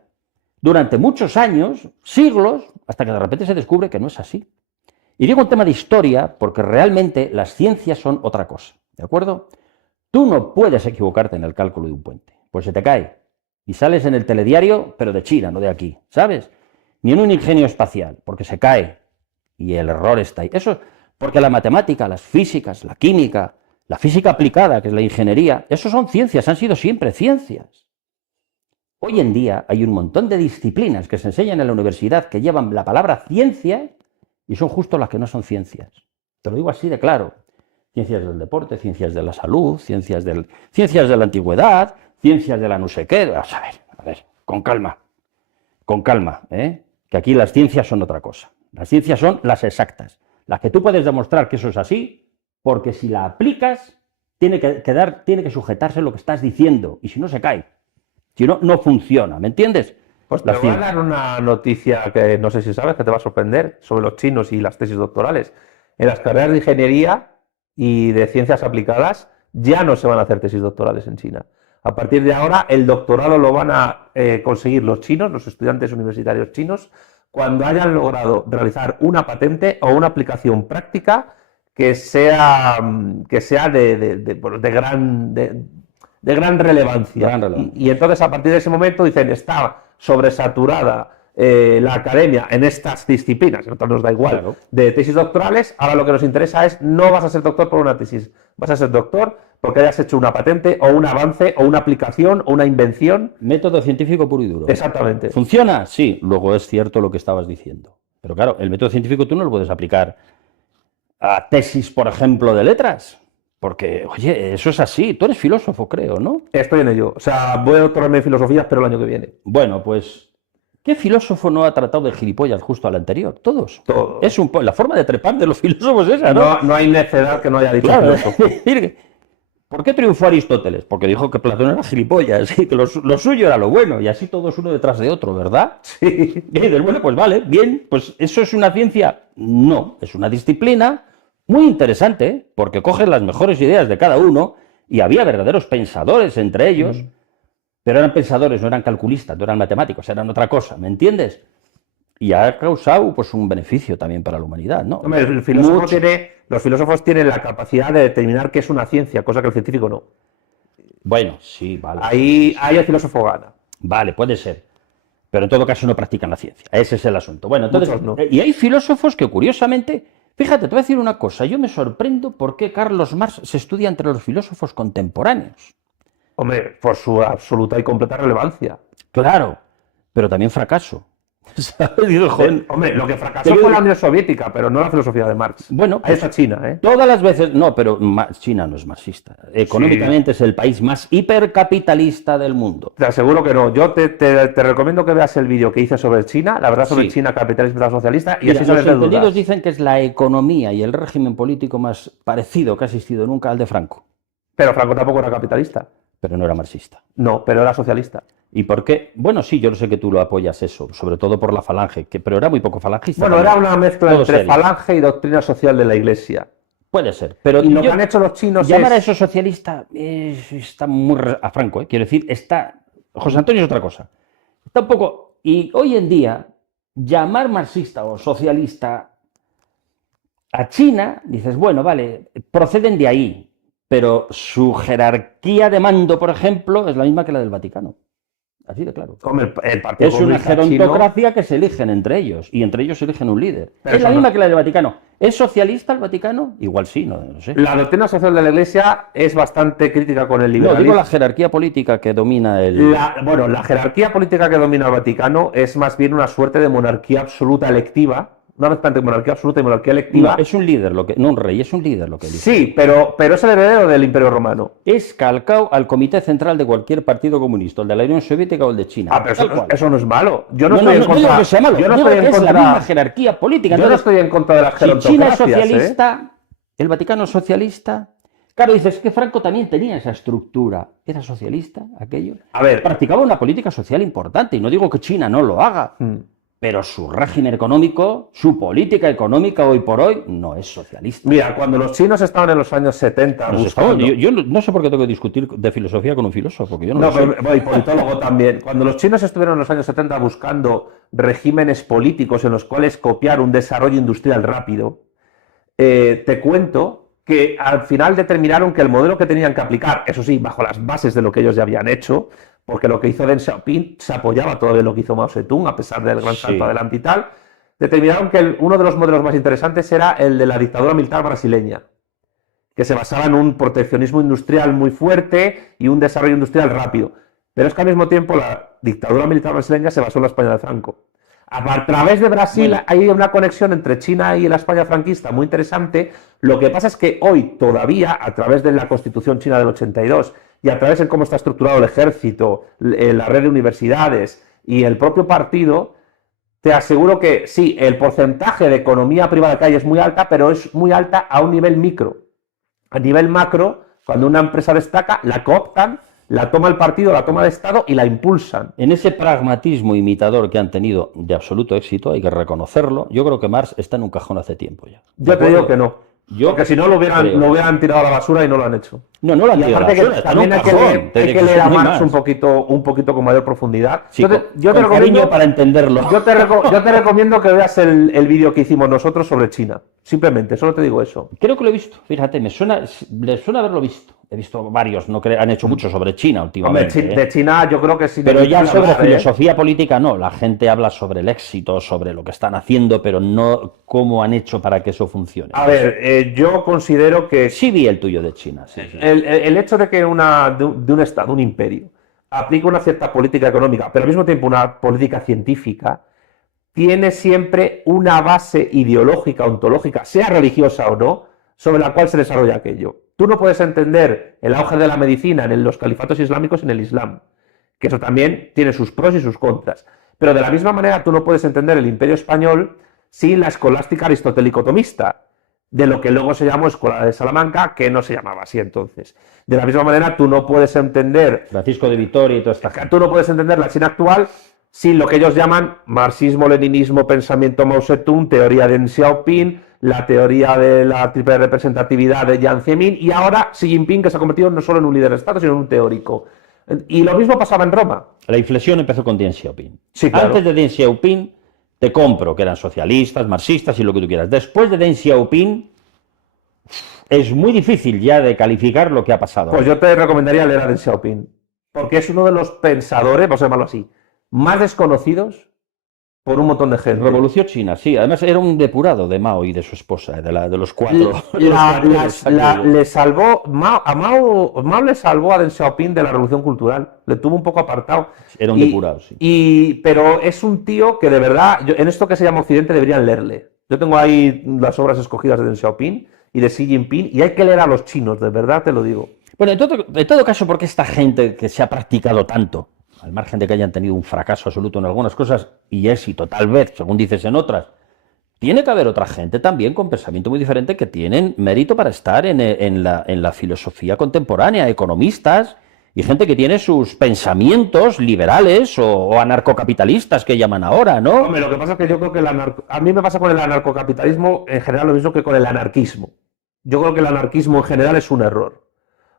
durante muchos años, siglos, hasta que de repente se descubre que no es así. Y digo en tema de historia porque realmente las ciencias son otra cosa. ¿de acuerdo? Tú no puedes equivocarte en el cálculo de un puente, pues se te cae. Y sales en el telediario, pero de China, no de aquí, ¿sabes? Ni en un ingenio espacial, porque se cae. Y el error está ahí. Eso, porque la matemática, las físicas, la química, la física aplicada, que es la ingeniería, eso son ciencias, han sido siempre ciencias. Hoy en día hay un montón de disciplinas que se enseñan en la universidad que llevan la palabra ciencia y son justo las que no son ciencias. Te lo digo así de claro. Ciencias del deporte, ciencias de la salud, ciencias de la antigüedad, ciencias de la no sé qué. A ver, con calma, ¿eh? Que aquí las ciencias son otra cosa. Las ciencias son las exactas, las que tú puedes demostrar que eso es así, porque si la aplicas, tiene que sujetarse lo que estás diciendo, y si no se cae. Si no, no funciona, ¿me entiendes? Pues te voy a dar una noticia que no sé si sabes, que te va a sorprender, sobre los chinos y las tesis doctorales. En las carreras de ingeniería y de ciencias aplicadas ya no se van a hacer tesis doctorales en China. A partir de ahora, el doctorado lo van a conseguir los chinos, los estudiantes universitarios chinos, cuando hayan logrado realizar una patente o una aplicación práctica que sea de gran relevancia. Y entonces, a partir de ese momento, dicen, está sobresaturada la academia en estas disciplinas, a nosotros nos da igual, claro, de tesis doctorales. Ahora lo que nos interesa es, no vas a ser doctor por una tesis, vas a ser doctor porque hayas hecho una patente o un avance o una aplicación o una invención. Método científico puro y duro. Exactamente. ¿Funciona? Sí, luego es cierto lo que estabas diciendo. Pero claro, el método científico tú no lo puedes aplicar a tesis, por ejemplo, de letras. Porque, oye, eso es así. Tú eres filósofo, creo, ¿no? Estoy en ello. O sea, voy a doctorarme en filosofía, pero el año que viene. Bueno, pues, ¿qué filósofo no ha tratado de gilipollas justo al anterior? Todos. Todos. Es la forma de trepar de los filósofos esa, ¿no? No hay necedad que no haya dicho claro. filósofo. ¿Por qué triunfó Aristóteles? Porque dijo que Platón era gilipollas y que lo suyo era lo bueno, y así todos uno detrás de otro, ¿verdad? Sí. Y dices, bueno, pues vale, bien, pues ¿eso es una ciencia? No, es una disciplina muy interesante, porque coges las mejores ideas de cada uno, y había verdaderos pensadores entre ellos, pero eran pensadores, no eran calculistas, no eran matemáticos, eran otra cosa, ¿me entiendes? Y ha causado pues un beneficio también para la humanidad, ¿no? Hombre, los filósofos tienen la capacidad de determinar qué es una ciencia, cosa que el científico no. Bueno, sí, vale. Ahí el filósofo gana. Vale, puede ser. Pero en todo caso no practican la ciencia. Ese es el asunto. Bueno, entonces, no. Y hay filósofos que curiosamente, fíjate, te voy a decir una cosa, yo me sorprendo por qué Carlos Marx se estudia entre los filósofos contemporáneos. Hombre, por su absoluta y completa relevancia. Claro, pero también fracaso. ¿Sabes? Hombre, lo que fracasó fue la Unión Soviética, pero no la filosofía de Marx. Bueno, ahí está China, ¿eh? Todas las veces, no, pero China no es marxista. Económicamente es el país más hipercapitalista del mundo. Te aseguro que no. Yo te recomiendo que veas el vídeo que hice sobre China, la verdad sobre China, capitalismo socialista, y así sales de dudas. Los entendidos dicen que es la economía y el régimen político más parecido que ha existido nunca al de Franco. Pero Franco tampoco era capitalista. Pero no era marxista. No, pero era socialista. ¿Y por qué? Bueno, sí, yo sé que tú lo apoyas eso, sobre todo por la falange, pero era muy poco falangista. Bueno, era una mezcla entre falange y doctrina social de la Iglesia. Puede ser, pero y lo que han hecho los chinos llamar a eso socialista está muy a Franco, quiero decir, José Antonio es otra cosa. Está un poco... Y hoy en día, llamar marxista o socialista a China, dices, bueno, vale, proceden de ahí, pero su jerarquía de mando, por ejemplo, es la misma que la del Vaticano. Así de claro. El Partido es una gerontocracia chino que se eligen entre ellos, y entre ellos se eligen un líder. Pero es la misma que la del Vaticano. ¿Es socialista el Vaticano? Igual sí, no sé. La doctrina social de la Iglesia es bastante crítica con el liberalismo. No, digo la jerarquía política que domina la jerarquía política que domina el Vaticano es más bien una suerte de monarquía absoluta electiva. Una vez entre monarquía absoluta y monarquía electiva. No, es un líder, no un rey, es un líder lo que dice. Sí, pero es el heredero del Imperio Romano. Es calcado al comité central de cualquier partido comunista, el de la Unión Soviética o el de China. Ah, pero eso no es malo. Yo no estoy en contra. No digo que sea malo, yo no estoy en contra. Es la misma jerarquía política. Yo no estoy en contra de la gerontocracia. Si China es socialista, el Vaticano es socialista. Claro, dices que Franco también tenía esa estructura. ¿Era socialista aquello? A ver. Practicaba una política social importante, y no digo que China no lo haga. Pero su régimen económico, su política económica hoy por hoy, no es socialista. Mira, cuando los chinos estaban en los años 70 buscando... Yo no sé por qué tengo que discutir de filosofía con un filósofo, porque yo no lo sé. Pero y politólogo también. Cuando los chinos estuvieron en los años 70 buscando regímenes políticos en los cuales copiar un desarrollo industrial rápido, te cuento que al final determinaron que el modelo que tenían que aplicar, eso sí, bajo las bases de lo que ellos ya habían hecho, porque lo que hizo Deng Xiaoping se apoyaba todavía en lo que hizo Mao Zedong, a pesar del gran salto adelante y tal, determinaron que uno de los modelos más interesantes era el de la dictadura militar brasileña, que se basaba en un proteccionismo industrial muy fuerte y un desarrollo industrial rápido. Pero es que al mismo tiempo la dictadura militar brasileña se basó en la España de Franco. A través de Brasil hay una conexión entre China y la España franquista muy interesante. Lo que pasa es que hoy todavía, a través de la Constitución china del 82 y a través de cómo está estructurado el ejército, la red de universidades y el propio partido, te aseguro que sí, el porcentaje de economía privada que hay es muy alta, pero es muy alta a un nivel micro. A nivel macro, cuando una empresa destaca, la cooptan, la toma el partido, la toma el Estado y la impulsan. En ese pragmatismo imitador que han tenido de absoluto éxito, hay que reconocerlo, yo creo que Marx está en un cajón hace tiempo ya. Yo te digo que no. Porque si no lo hubieran tirado a la basura y no lo han hecho. No lo han tirado a la basura, está en un cajón. Hay que leer a Marx un poquito con mayor profundidad. Sí, yo te recomiendo para entenderlo. Yo te recomiendo que veas el vídeo que hicimos nosotros sobre China. Simplemente, solo te digo eso. Creo que lo he visto, fíjate, me suena haberlo visto. He visto varios, han hecho mucho sobre China últimamente. Hombre, de China yo creo que sí. Pero ya sobre filosofía política no, la gente habla sobre el éxito, sobre lo que están haciendo, pero no cómo han hecho para que eso funcione. A ver, yo considero que... Sí vi el tuyo de China, sí. El hecho de que de un Estado, un imperio, aplique una cierta política económica, pero al mismo tiempo una política científica, tiene siempre una base ideológica, ontológica, sea religiosa o no, sobre la cual se desarrolla aquello. Tú no puedes entender el auge de la medicina en los califatos islámicos en el Islam, que eso también tiene sus pros y sus contras. Pero de la misma manera tú no puedes entender el Imperio Español sin la escolástica aristotélico-tomista, de lo que luego se llamó Escuela de Salamanca, que no se llamaba así entonces. De la misma manera tú no puedes entender... Francisco de Vitoria y toda esta gente. Tú no puedes entender la China actual sin lo que ellos llaman marxismo, leninismo, pensamiento Mao Zedong, teoría de Deng Xiaoping, la teoría de la triple representatividad de Jiang Zemin y ahora Xi Jinping, que se ha convertido no solo en un líder de Estado, sino en un teórico. Y lo mismo pasaba en Roma. La inflexión empezó con Deng Xiaoping. Sí, claro. Antes de Deng Xiaoping, te compro que eran socialistas, marxistas y lo que tú quieras. Después de Deng Xiaoping, es muy difícil ya de calificar lo que ha pasado. Pues yo te recomendaría leer a Deng Xiaoping, porque es uno de los pensadores, vamos a llamarlo así, más desconocidos por un montón de gente. Revolución China, sí. Además era un depurado de Mao y de su esposa, de los cuatro. Le salvó, Mao le salvó a Deng Xiaoping de la revolución cultural. Le tuvo un poco apartado. Era un depurado, sí. Pero es un tío que de verdad, en esto que se llama Occidente deberían leerle. Yo tengo ahí las obras escogidas de Deng Xiaoping y de Xi Jinping y hay que leer a los chinos, de verdad te lo digo. Bueno, en todo caso, porque esta gente que se ha practicado tanto, al margen de que hayan tenido un fracaso absoluto en algunas cosas y éxito, tal vez, según dices, en otras, tiene que haber otra gente también con pensamiento muy diferente que tienen mérito para estar en la filosofía contemporánea, economistas y gente que tiene sus pensamientos liberales o anarcocapitalistas que llaman ahora, ¿no? Hombre, lo que pasa es que yo creo que a mí me pasa con el anarcocapitalismo en general lo mismo que con el anarquismo. Yo creo que el anarquismo en general es un error.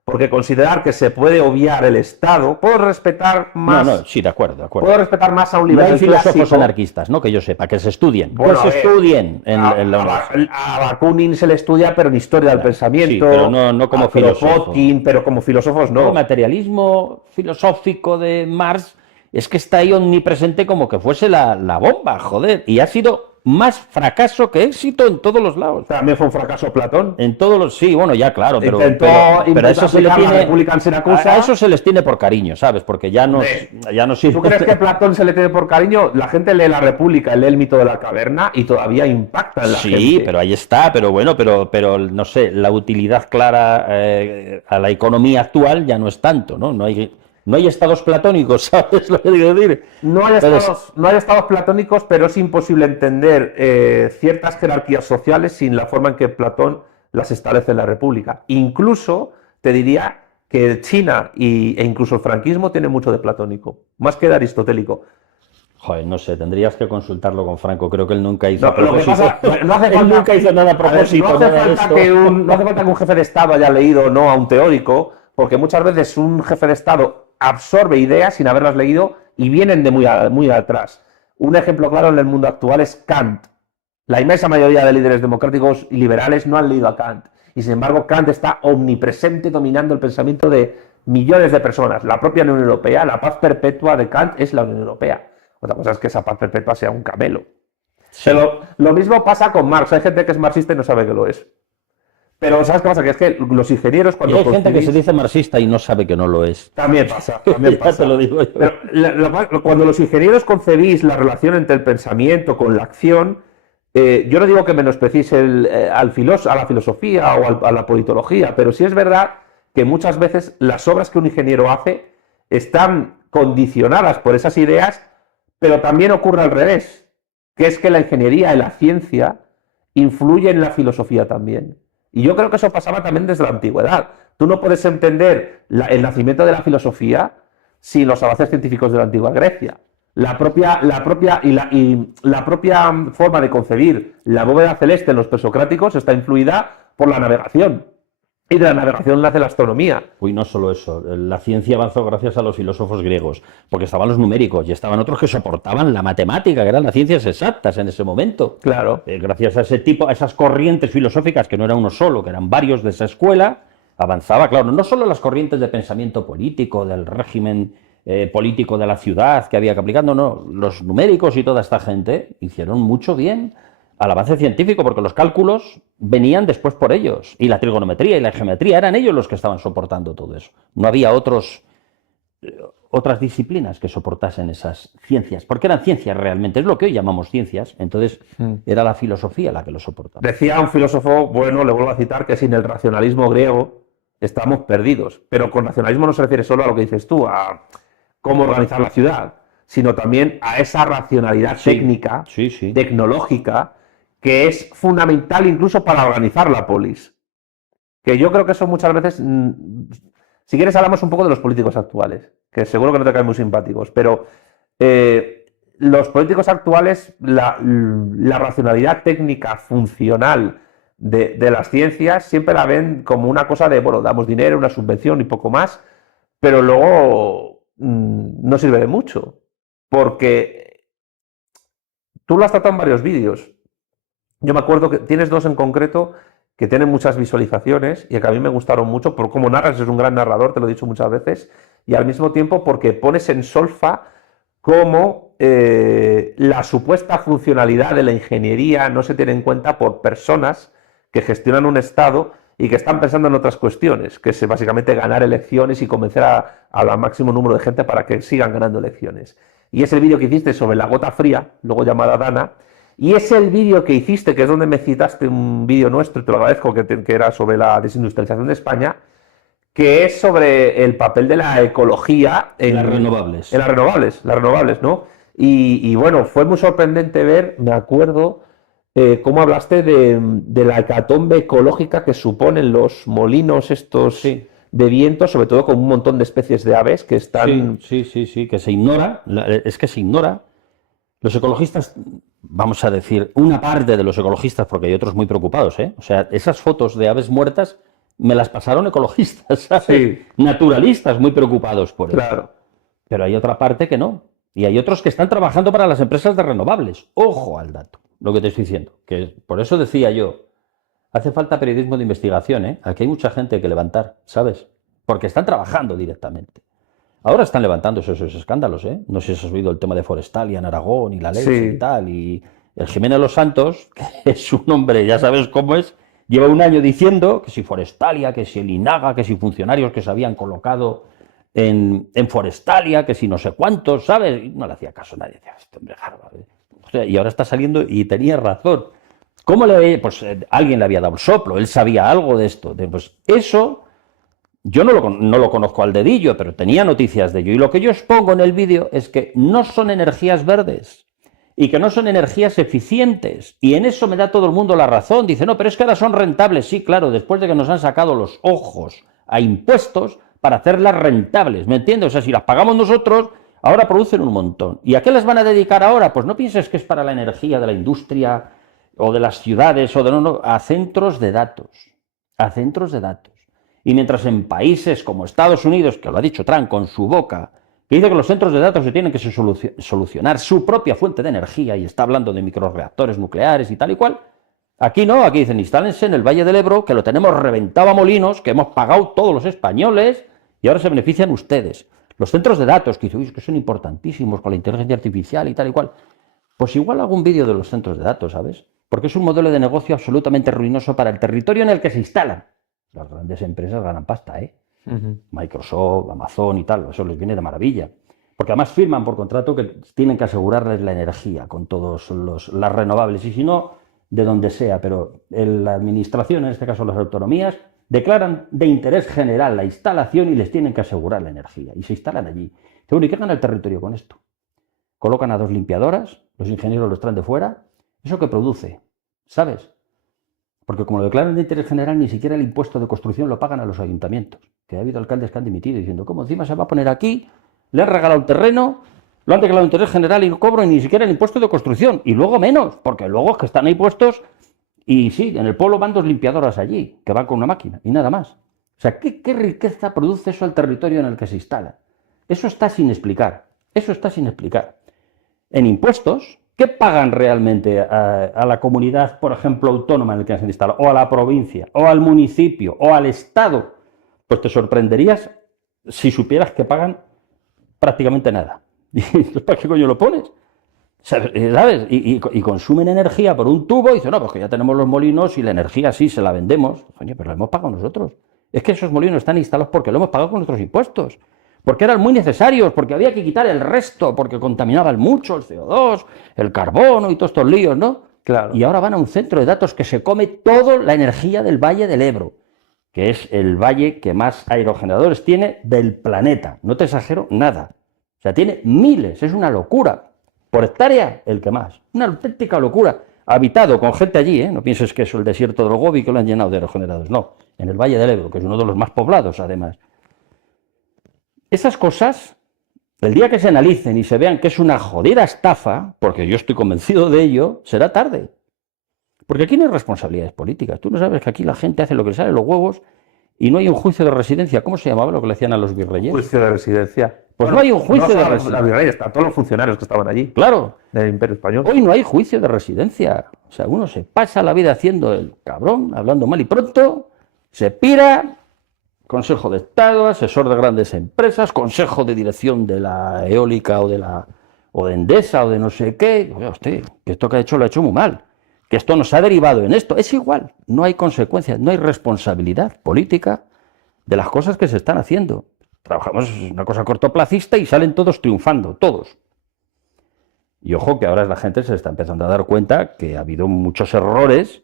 Porque considerar que se puede obviar el Estado, puedo respetar más... No, sí, de acuerdo. Puedo respetar más a un liberal clásico. No hay filósofos anarquistas, ¿no? Que yo sepa, que se estudien. Bueno, que se estudien. A Bakunin se le estudia, pero en historia del pensamiento. Sí, pero no como filósofo. Kropotkin, pero como filósofos no. El materialismo filosófico de Marx es que está ahí omnipresente como que fuese la bomba, joder. Y ha sido más fracaso que éxito en todos los lados. También fue un fracaso Platón. En todos los... Sí, bueno, ya claro, pero eso se le tiene... A eso se les tiene por cariño, ¿sabes? Porque ya no sirve. ¿Tú crees que Platón se le tiene por cariño? La gente lee La República, lee El mito de la caverna y todavía impacta en la gente. Sí, pero ahí está, pero bueno, pero no sé, la utilidad clara a la economía actual ya no es tanto, ¿no? No hay estados platónicos, ¿sabes lo que quiero decir? No hay estados platónicos, pero es imposible entender ciertas jerarquías sociales sin la forma en que Platón las establece en la República. Incluso te diría que China e incluso el franquismo tiene mucho de platónico, más que de aristotélico. Joder, no sé, tendrías que consultarlo con Franco. Creo que él nunca hizo a propósito. No hace falta, él nunca hizo nada a propósito. No hace falta que un jefe de Estado haya leído no a un teórico, porque muchas veces un jefe de Estado absorbe ideas sin haberlas leído y vienen de muy atrás. Un ejemplo claro en el mundo actual es Kant. La inmensa mayoría de líderes democráticos y liberales no han leído a Kant. y sin embargo Kant está omnipresente dominando el pensamiento de millones de personas. La propia Unión Europea, la paz perpetua de Kant es la Unión Europea. Otra cosa es que esa paz perpetua sea un camelo. Sí. Pero lo mismo pasa con Marx. Hay gente que es marxista y no sabe que lo es. Pero ¿sabes qué pasa? Que es que los ingenieros Y cuando hay gente que concebís- se dice marxista y no sabe que no lo es. También pasa, también Ya pasa. te lo digo yo. Pero cuando los ingenieros concebís la relación entre el pensamiento con la acción, yo no digo que menosprecéis a la filosofía o a la politología, pero sí es verdad que muchas veces las obras que un ingeniero hace están condicionadas por esas ideas, pero también ocurre al revés, que es que la ingeniería y la ciencia influyen en la filosofía también. Y yo creo que eso pasaba también desde la antigüedad. Tú no puedes entender el nacimiento de la filosofía sin los avances científicos de la antigua Grecia. La propia forma de concebir la bóveda celeste en los presocráticos está influida por la navegación. Y de la navegación nace la astronomía. Uy, no solo eso, la ciencia avanzó gracias a los filósofos griegos, porque estaban los numéricos y estaban otros que soportaban la matemática, que eran las ciencias exactas en ese momento. Claro. Gracias a ese tipo, a esas corrientes filosóficas, que no era uno solo, que eran varios de esa escuela, avanzaba, claro, no solo las corrientes de pensamiento político, del régimen político de la ciudad que había que aplicar, no, los numéricos y toda esta gente hicieron mucho bien al avance científico, porque los cálculos venían después por ellos, y la trigonometría y la geometría eran ellos los que estaban soportando todo eso. No había otras disciplinas que soportasen esas ciencias, porque eran ciencias realmente, es lo que hoy llamamos ciencias, entonces era la filosofía la que lo soportaba. Decía un filósofo, bueno, le vuelvo a citar, que sin el racionalismo griego estamos perdidos. Pero con racionalismo no se refiere solo a lo que dices tú, a cómo organizar la ciudad, sino también a esa racionalidad técnica, tecnológica, que es fundamental incluso para organizar la polis. Que yo creo que eso muchas veces, si quieres hablamos un poco de los políticos actuales, que seguro que no te caen muy simpáticos, pero los políticos actuales, la racionalidad técnica funcional de las ciencias siempre la ven como una cosa de, bueno, damos dinero, una subvención y poco más, pero luego no sirve de mucho, porque tú lo has tratado en varios vídeos. Yo me acuerdo que tienes dos en concreto que tienen muchas visualizaciones y que a mí me gustaron mucho por cómo narras, es un gran narrador, te lo he dicho muchas veces, y al mismo tiempo porque pones en solfa cómo la supuesta funcionalidad de la ingeniería no se tiene en cuenta por personas que gestionan un Estado y que están pensando en otras cuestiones, que es básicamente ganar elecciones y convencer al máximo número de gente para que sigan ganando elecciones. Y es el vídeo que hiciste sobre la gota fría, luego llamada Dana, y es el vídeo que hiciste, que es donde me citaste un vídeo nuestro, y te lo agradezco, que era sobre la desindustrialización de España, que es sobre el papel de la ecología en las renovables. En las renovables, ¿no? Y bueno, fue muy sorprendente ver, me acuerdo, cómo hablaste de la hecatombe ecológica que suponen los molinos estos de viento, sobre todo con un montón de especies de aves que están... Sí, que se ignora, es que se ignora. Los ecologistas, vamos a decir, una parte de los ecologistas, porque hay otros muy preocupados, ¿eh? O sea, esas fotos de aves muertas me las pasaron ecologistas, ¿sabes? Sí. Naturalistas muy preocupados por eso. Claro. Pero hay otra parte que no. Y hay otros que están trabajando para las empresas de renovables. Ojo al dato, lo que te estoy diciendo. Que por eso decía yo, hace falta periodismo de investigación, ¿eh? Aquí hay mucha gente que levantar, ¿sabes? Porque están trabajando directamente. Ahora están levantándose esos escándalos, ¿eh? No sé si has oído el tema de Forestalia en Aragón y la ley y tal. Y el Jiménez Los Santos, que es un hombre, ya sabes cómo es, lleva un año diciendo que si Forestalia, que si el INAGA, que si funcionarios que se habían colocado en Forestalia, que si no sé cuántos, ¿sabes? Y no le hacía caso a nadie. Decía, este hombre Harvard, ¿eh? O sea, y ahora está saliendo y tenía razón. ¿Cómo le...? Pues alguien le había dado el soplo, él sabía algo de esto. Pues eso... Yo no lo conozco al dedillo, pero tenía noticias de ello. Y lo que yo expongo en el vídeo es que no son energías verdes y que no son energías eficientes. Y en eso me da todo el mundo la razón. Dice, no, pero es que ahora son rentables. Sí, claro, después de que nos han sacado los ojos a impuestos para hacerlas rentables. ¿Me entiendes? O sea, si las pagamos nosotros, ahora producen un montón. ¿Y a qué les van a dedicar ahora? Pues no pienses que es para la energía de la industria o de las ciudades o de no, a centros de datos. A centros de datos. Y mientras en países como Estados Unidos, que lo ha dicho Trump con su boca, que dice que los centros de datos se tienen que solucionar su propia fuente de energía, y está hablando de microrreactores nucleares y tal y cual, Aquí no, aquí dicen, instálense en el Valle del Ebro, que lo tenemos reventado a molinos, que hemos pagado todos los españoles y ahora se benefician ustedes. Los centros de datos, que dicen, uy, es que son importantísimos con la inteligencia artificial y tal y cual. Pues igual hago un vídeo de los centros de datos, ¿sabes? Porque es un modelo de negocio absolutamente ruinoso para el territorio en el que se instalan. Las grandes empresas ganan pasta, ¿eh? Microsoft, Amazon y tal, eso les viene de maravilla. Porque además firman por contrato que tienen que asegurarles la energía con todas las renovables. Y si no, de donde sea, pero la administración, en este caso las autonomías, declaran de interés general la instalación y les tienen que asegurar la energía. Y se instalan allí. Bueno, ¿y qué gana el territorio con esto? Colocan a 2 limpiadoras, los ingenieros los traen de fuera. ¿Eso qué produce? ¿Sabes? Porque como lo declaran de interés general, ni siquiera el impuesto de construcción lo pagan a los ayuntamientos. Que ha habido alcaldes que han dimitido diciendo, ¿cómo encima se va a poner aquí? Le han regalado el terreno, lo han declarado de interés general y no cobro ni siquiera el impuesto de construcción. Y luego menos, porque luego es que están ahí puestos y sí, en el pueblo van 2 limpiadoras allí, que van con una máquina y nada más. O sea, ¿qué riqueza produce eso al territorio en el que se instala? Eso está sin explicar. Eso está sin explicar. En impuestos, ¿qué pagan realmente a la comunidad, por ejemplo, autónoma en la que se instala? O a la provincia, o al municipio, o al Estado. Pues te sorprenderías si supieras que pagan prácticamente nada. ¿Para qué coño lo pones? ¿Sabes? Y consumen energía por un tubo y dicen, no, pues que ya tenemos los molinos y la energía sí se la vendemos. Coño, pero la hemos pagado nosotros. Es que esos molinos están instalados porque lo hemos pagado con nuestros impuestos. Porque eran muy necesarios, porque había que quitar el resto, porque contaminaban mucho el CO2, el carbono y todos estos líos, ¿no? Claro. Y ahora van a un centro de datos que se come toda la energía del Valle del Ebro, que es el valle que más aerogeneradores tiene del planeta. No te exagero nada. O sea, tiene miles, es una locura. Por hectárea, el que más. Una auténtica locura. Habitado con gente allí, ¿eh? No pienses que es el desierto del Gobi que lo han llenado de aerogeneradores. No, en el Valle del Ebro, que es uno de los más poblados, además. Esas cosas, el día que se analicen y se vean que es una jodida estafa, porque yo estoy convencido de ello, será tarde. Porque aquí no hay responsabilidades políticas. Tú no sabes que aquí la gente hace lo que le sale de los huevos y no hay un juicio de residencia. ¿Cómo se llamaba lo que le hacían a los virreyes? Juicio de residencia. Pues bueno, no hay un juicio de residencia. La virreyes, a todos los funcionarios que estaban allí. Claro. Del Imperio Español. Hoy no hay juicio de residencia. O sea, uno se pasa la vida haciendo el cabrón, hablando mal y pronto, se pira. Consejo de Estado, asesor de grandes empresas, consejo de dirección de la eólica o de Endesa o de no sé qué. Oiga usted, que esto que ha hecho lo ha hecho muy mal, que esto nos ha derivado en esto. Es igual, no hay consecuencias, no hay responsabilidad política de las cosas que se están haciendo. Trabajamos una cosa cortoplacista y salen todos triunfando, todos. Y ojo que ahora la gente se está empezando a dar cuenta que ha habido muchos errores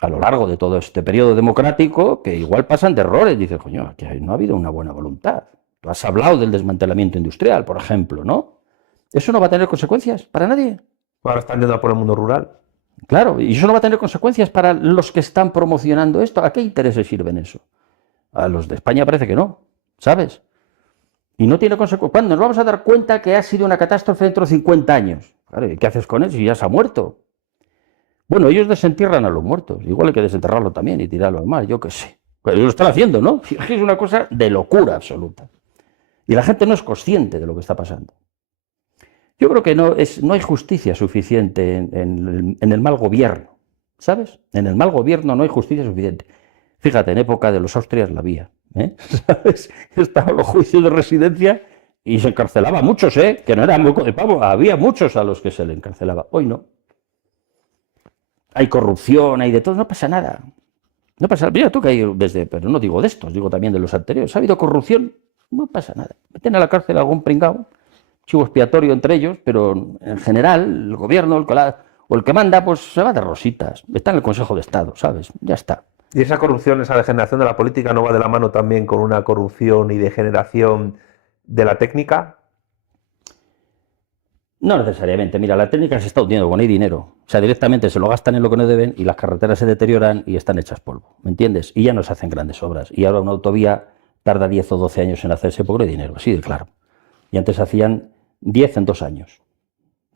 a lo largo de todo este periodo democrático, que igual pasan de errores. Dices, coño, aquí no ha habido una buena voluntad. Tú has hablado del desmantelamiento industrial, por ejemplo, ¿no? ¿Eso no va a tener consecuencias para nadie? Ahora están yendo a por el mundo rural. Claro, y eso no va a tener consecuencias para los que están promocionando esto. ¿A qué intereses sirven eso? A los de España parece que no, ¿sabes? Y no tiene consecuencias. ¿Cuándo nos vamos a dar cuenta que ha sido una catástrofe dentro de 50 años? Claro, ¿y qué haces con eso si ya se ha muerto? Bueno, ellos desentierran a los muertos. Igual hay que desenterrarlo también y tirarlo al mar, yo qué sé. Pero ellos lo están haciendo, ¿no? Es una cosa de locura absoluta. Y la gente no es consciente de lo que está pasando. Yo creo que no hay justicia suficiente en el mal gobierno, ¿sabes? En el mal gobierno no hay justicia suficiente. Fíjate, en época de los Austrias la había, ¿eh? ¿Sabes? Estaban los juicios de residencia y se encarcelaba a muchos, ¿eh? Que no era moco de pavo, había muchos a los que se le encarcelaba. Hoy no. Hay corrupción, hay de todo, no pasa nada. No pasa nada. Mira tú que hay pero no digo de estos, digo también de los anteriores. ¿Ha habido corrupción? No pasa nada. Meten a la cárcel a algún pringao, chivo expiatorio entre ellos, pero en general el gobierno o el que manda, pues se va de rositas. Está en el Consejo de Estado, ¿sabes? Ya está. ¿Y esa corrupción, esa degeneración de la política no va de la mano también con una corrupción y degeneración de la técnica? No necesariamente. Mira, la técnica se está hundiendo, con hay dinero. O sea, directamente se lo gastan en lo que no deben y las carreteras se deterioran y están hechas polvo. ¿Me entiendes? Y ya no se hacen grandes obras. Y ahora una autovía tarda 10 o 12 años en hacerse porque no hay dinero. Así de claro. Y antes hacían 10 en 2 años.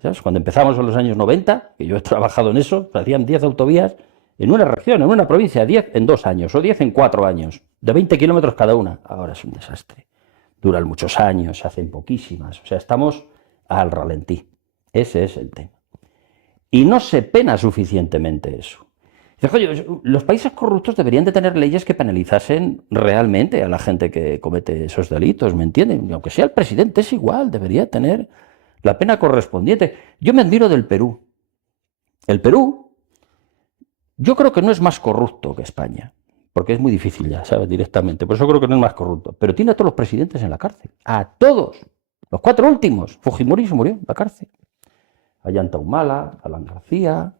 ¿Sabes? Cuando empezamos en los años 90, que yo he trabajado en eso, hacían 10 autovías en una región, en una provincia, 10 en 2 años o 10 en 4 años, de 20 kilómetros cada una. Ahora es un desastre. Duran muchos años, se hacen poquísimas. O sea, estamos al ralentí. Ese es el tema. Y no se pena suficientemente eso. Dices, oye, los países corruptos deberían de tener leyes que penalizasen realmente a la gente que comete esos delitos, ¿me entienden? Y aunque sea el presidente, es igual, debería tener la pena correspondiente. Yo me admiro del Perú. El Perú, yo creo que no es más corrupto que España, porque es muy difícil ya, ¿sabes? Directamente. Por eso creo que no es más corrupto. Pero tiene a todos los presidentes en la cárcel. A todos. Los 4 últimos. Fujimori se murió en la cárcel. Ollanta Humala, Alan García,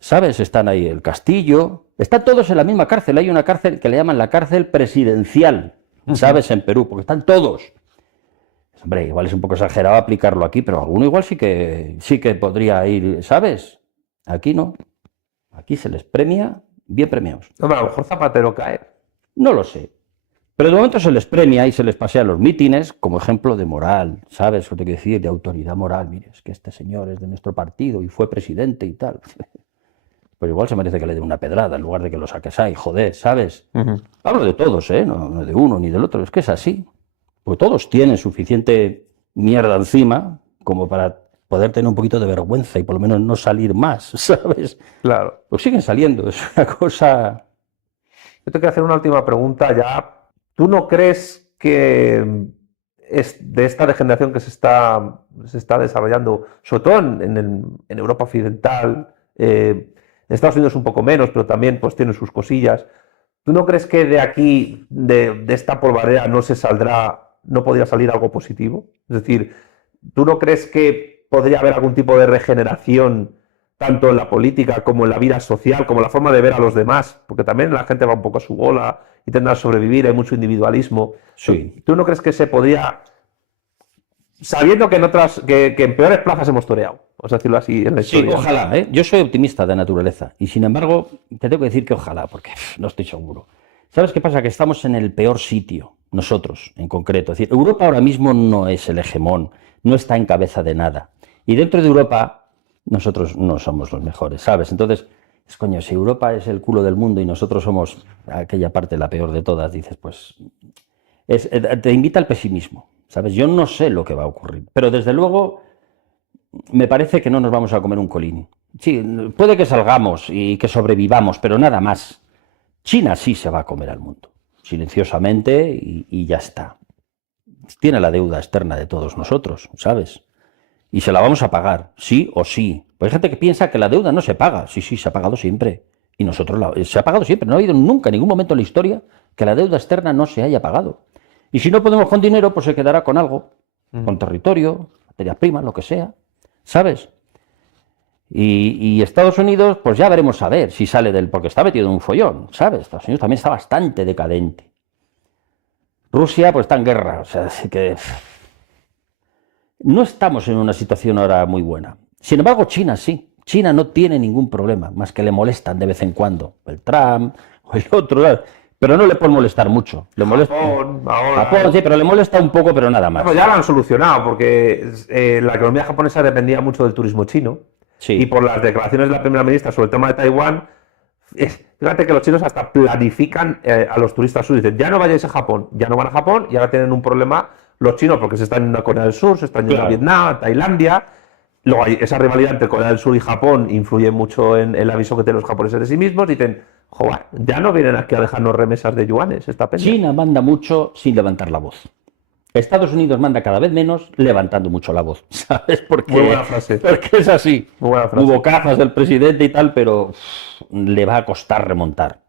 ¿sabes? Están ahí el Castillo. Están todos en la misma cárcel. Hay una cárcel que le llaman la cárcel presidencial, ¿sabes? En Perú, porque están todos. Hombre, igual es un poco exagerado aplicarlo aquí, pero alguno igual sí que podría ir, ¿sabes? Aquí no. Aquí se les premia bien premiados. Hombre, a lo mejor Zapatero cae. No lo sé. Pero de momento se les premia y se les pasea los mítines como ejemplo de moral, ¿sabes? O te quiero decir, de autoridad moral. Mire, es que este señor es de nuestro partido y fue presidente y tal. Pues igual se merece que le dé una pedrada en lugar de que lo saques ahí, joder, ¿sabes? Hablo de todos, ¿eh? No de uno ni del otro, es que es así. Pues todos tienen suficiente mierda encima como para poder tener un poquito de vergüenza y por lo menos no salir más, ¿sabes? Claro. Pues siguen saliendo, es una cosa... Yo te quiero hacer una última pregunta ya. ¿Tú no crees que de esta degeneración que se está desarrollando, sobre todo en Europa Occidental, en Estados Unidos un poco menos, pero también pues tiene sus cosillas, ¿tú no crees que de aquí, de esta polvareda, no podría salir algo positivo? Es decir, ¿tú no crees que podría haber algún tipo de regeneración tanto en la política como en la vida social, como la forma de ver a los demás? Porque también la gente va un poco a su bola y tendrá a sobrevivir, hay mucho individualismo. Sí. ¿Tú no crees que se podría, sabiendo que en peores plazas hemos toreado, vamos a decirlo así en la Sí, historia? ojalá, ¿eh? Yo soy optimista de naturaleza y sin embargo te tengo que decir que ojalá, porque no estoy seguro. ¿Sabes qué pasa? Que estamos en el peor sitio, nosotros en concreto. Es decir, Europa ahora mismo no es el hegemón, no está en cabeza de nada. Y dentro de Europa nosotros no somos los mejores, ¿sabes? Entonces, coño, si Europa es el culo del mundo y nosotros somos aquella parte la peor de todas, dices, pues te invita al pesimismo, ¿sabes? Yo no sé lo que va a ocurrir, pero desde luego me parece que no nos vamos a comer un colín. Sí, puede que salgamos y que sobrevivamos, pero nada más. China sí se va a comer al mundo, silenciosamente y ya está. Tiene la deuda externa de todos nosotros, ¿sabes? Y se la vamos a pagar, sí o sí. Pues hay gente que piensa que la deuda no se paga. Sí, se ha pagado siempre. Y se ha pagado siempre. No ha habido nunca, en ningún momento en la historia, que la deuda externa no se haya pagado. Y si no podemos con dinero, pues se quedará con algo. Con territorio, materias primas, lo que sea. ¿Sabes? Y Estados Unidos, pues ya veremos a ver si sale porque está metido en un follón, ¿sabes? Estados Unidos también está bastante decadente. Rusia, pues está en guerra. O sea, así que... No estamos en una situación ahora muy buena. Sin embargo, China sí. China no tiene ningún problema, más que le molestan de vez en cuando. El Trump o el otro, ¿sabes? Pero no le puede molestar mucho. Le molesta... Japón, ahora... Japón, sí, pero le molesta un poco, pero nada más. Bueno, ya lo han solucionado, porque la economía japonesa dependía mucho del turismo chino. Sí. Y por las declaraciones de la primera ministra sobre el tema de Taiwán, fíjate que los chinos hasta planifican a los turistas suyos. Dicen, ya no vayáis a Japón, ya no van a Japón, y ahora tienen un problema los chinos porque se están yendo a Corea del Sur, se están yendo a Vietnam, a Tailandia. Luego hay esa rivalidad entre Corea del Sur y Japón influye mucho en el aviso que tienen los japoneses de sí mismos. Dicen, joder, ya no vienen aquí a dejarnos remesas de yuanes esta peña. China manda mucho sin levantar la voz. Estados Unidos manda cada vez menos levantando mucho la voz, ¿sabes? Porque, muy buena frase. Porque es así. Muy buena frase. Hubo cazas del presidente y tal, pero le va a costar remontar.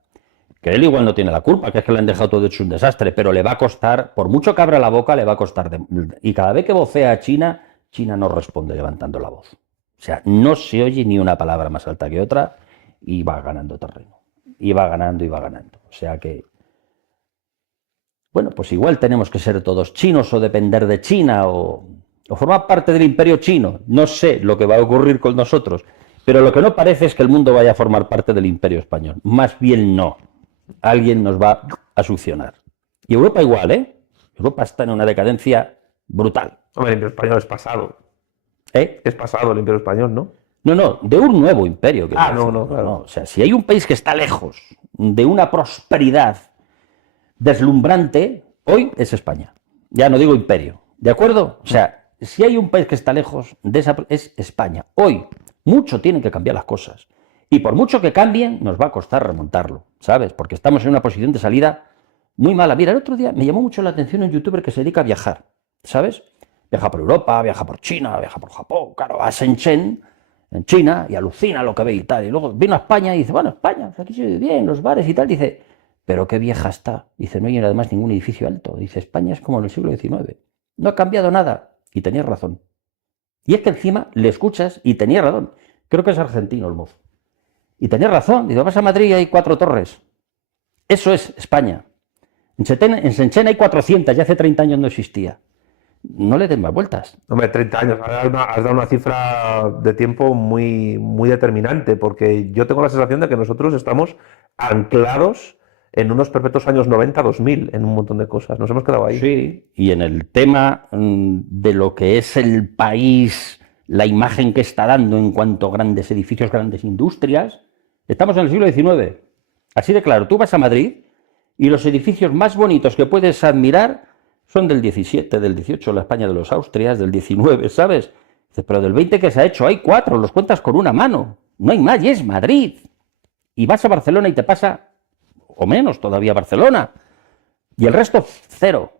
Que él igual no tiene la culpa, que es que le han dejado todo hecho un desastre, pero le va a costar, por mucho que abra la boca, le va a costar. Y cada vez que vocea a China, China no responde levantando la voz. O sea, no se oye ni una palabra más alta que otra y va ganando terreno. Y va ganando y va ganando. O sea que... Bueno, pues igual tenemos que ser todos chinos o depender de China o formar parte del imperio chino. No sé lo que va a ocurrir con nosotros, pero lo que no parece es que el mundo vaya a formar parte del imperio español. Más bien no. Alguien nos va a succionar. Y Europa igual, ¿eh? Europa está en una decadencia brutal. Hombre, el imperio español es pasado. ¿Eh? Es pasado el imperio español, ¿no? No, de un nuevo imperio. Claro. No. O sea, si hay un país que está lejos de una prosperidad deslumbrante, hoy es España. Ya no digo imperio, ¿de acuerdo? O sea, si hay un país que está lejos de esa, es España. Hoy, mucho tienen que cambiar las cosas. Y por mucho que cambien, nos va a costar remontarlo, ¿sabes? Porque estamos en una posición de salida muy mala. Mira, el otro día me llamó mucho la atención un youtuber que se dedica a viajar, ¿sabes? Viaja por Europa, viaja por China, viaja por Japón, claro, va a Shenzhen, en China, y alucina lo que ve y tal. Y luego vino a España y dice, bueno, España, pues aquí se vive bien, los bares y tal. Dice, pero qué vieja está. Dice, no hay además ningún edificio alto. Dice, España es como en el siglo XIX. No ha cambiado nada. Y tenía razón. Y es que encima le escuchas y tenía razón. Creo que es argentino el mozo. Y tenía razón. Dice, vas a Madrid y hay 4 torres. Eso es España. En Shenzhen hay 400, ya hace 30 años no existía. No le den más vueltas. Hombre, 30 años. Has dado una cifra de tiempo muy, muy determinante, porque yo tengo la sensación de que nosotros estamos anclados en unos perfectos años 90-2000 en un montón de cosas. Nos hemos quedado ahí. Sí, y en el tema de lo que es el país, la imagen que está dando en cuanto a grandes edificios, grandes industrias, estamos en el siglo XIX. Así de claro, tú vas a Madrid y los edificios más bonitos que puedes admirar son del 17, del 18, la España de los Austrias, del 19, ¿sabes? Pero del 20 que se ha hecho hay 4, los cuentas con una mano. No hay más, y es Madrid. Y vas a Barcelona y te pasa, o menos todavía Barcelona, y el resto 0. O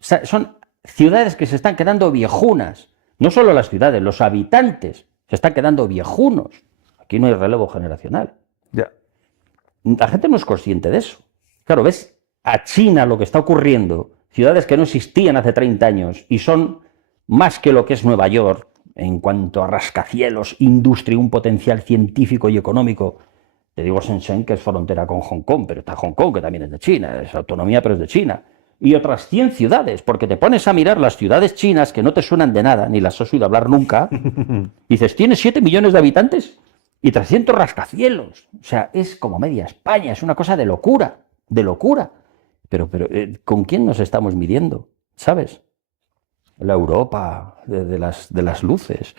sea, son ciudades que se están quedando viejunas. No solo las ciudades, los habitantes se están quedando viejunos. Aquí no hay relevo generacional. Ya. La gente no es consciente de eso. Claro, ves a China lo que está ocurriendo, ciudades que no existían hace 30 años y son más que lo que es Nueva York en cuanto a rascacielos, industria, un potencial científico y económico. Te digo Shenzhen, que es frontera con Hong Kong, pero está Hong Kong, que también es de China, es autonomía, pero es de China. Y otras 100 ciudades, porque te pones a mirar las ciudades chinas que no te suenan de nada, ni las has oído hablar nunca, y dices, ¿tienes 7 millones de habitantes? Y 300 rascacielos. O sea, es como media España, es una cosa de locura, de locura. Pero ¿con quién nos estamos midiendo? ¿Sabes? La Europa de las luces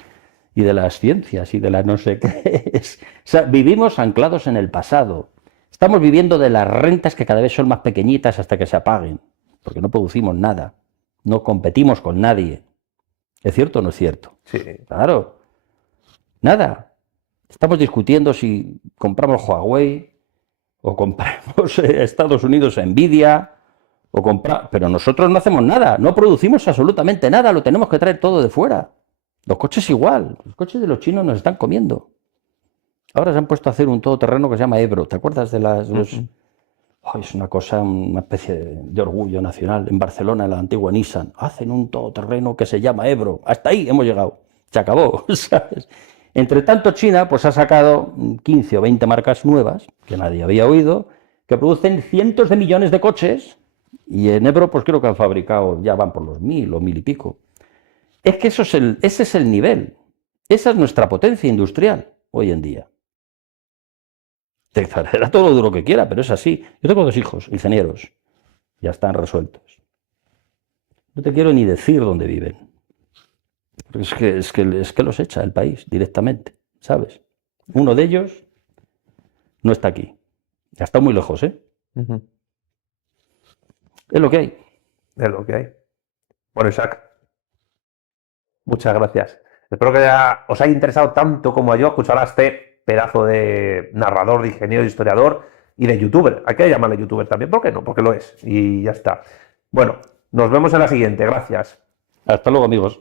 y de las ciencias y de la no sé qué. O sea, vivimos anclados en el pasado. Estamos viviendo de las rentas que cada vez son más pequeñitas hasta que se apaguen, porque no producimos nada, no competimos con nadie. ¿Es cierto o no es cierto? Sí. Claro. Nada. Estamos discutiendo si compramos Huawei o compramos Estados Unidos Nvidia, pero nosotros no hacemos nada, no producimos absolutamente nada, lo tenemos que traer todo de fuera. Los coches igual, los coches de los chinos nos están comiendo. Ahora se han puesto a hacer un todoterreno que se llama Ebro, ¿te acuerdas de es una cosa, una especie de orgullo nacional. En Barcelona, en la antigua Nissan, hacen un todoterreno que se llama Ebro. Hasta ahí hemos llegado, se acabó, ¿sabes? Entre tanto, China pues ha sacado 15 o 20 marcas nuevas, que nadie había oído, que producen cientos de millones de coches, y en Ebro pues creo que han fabricado, ya van por los 1000 o 1000 y pico. Es que ese es el nivel, esa es nuestra potencia industrial hoy en día. Te exagerará todo lo duro que quiera, pero es así. Yo tengo 2 hijos, ingenieros, ya están resueltos. No te quiero ni decir dónde viven. Porque es que los echa el país directamente, ¿sabes? Uno de ellos no está aquí. Ya está muy lejos, ¿eh? Uh-huh. Es lo que hay. Es lo que hay. Bueno, Isaac, muchas gracias. Espero que os haya interesado tanto como a yo escuchar a este pedazo de narrador, de ingeniero, de historiador y de youtuber. Hay que llamarle youtuber también, ¿por qué no? Porque lo es. Y ya está. Bueno, nos vemos en la siguiente. Gracias. Hasta luego, amigos.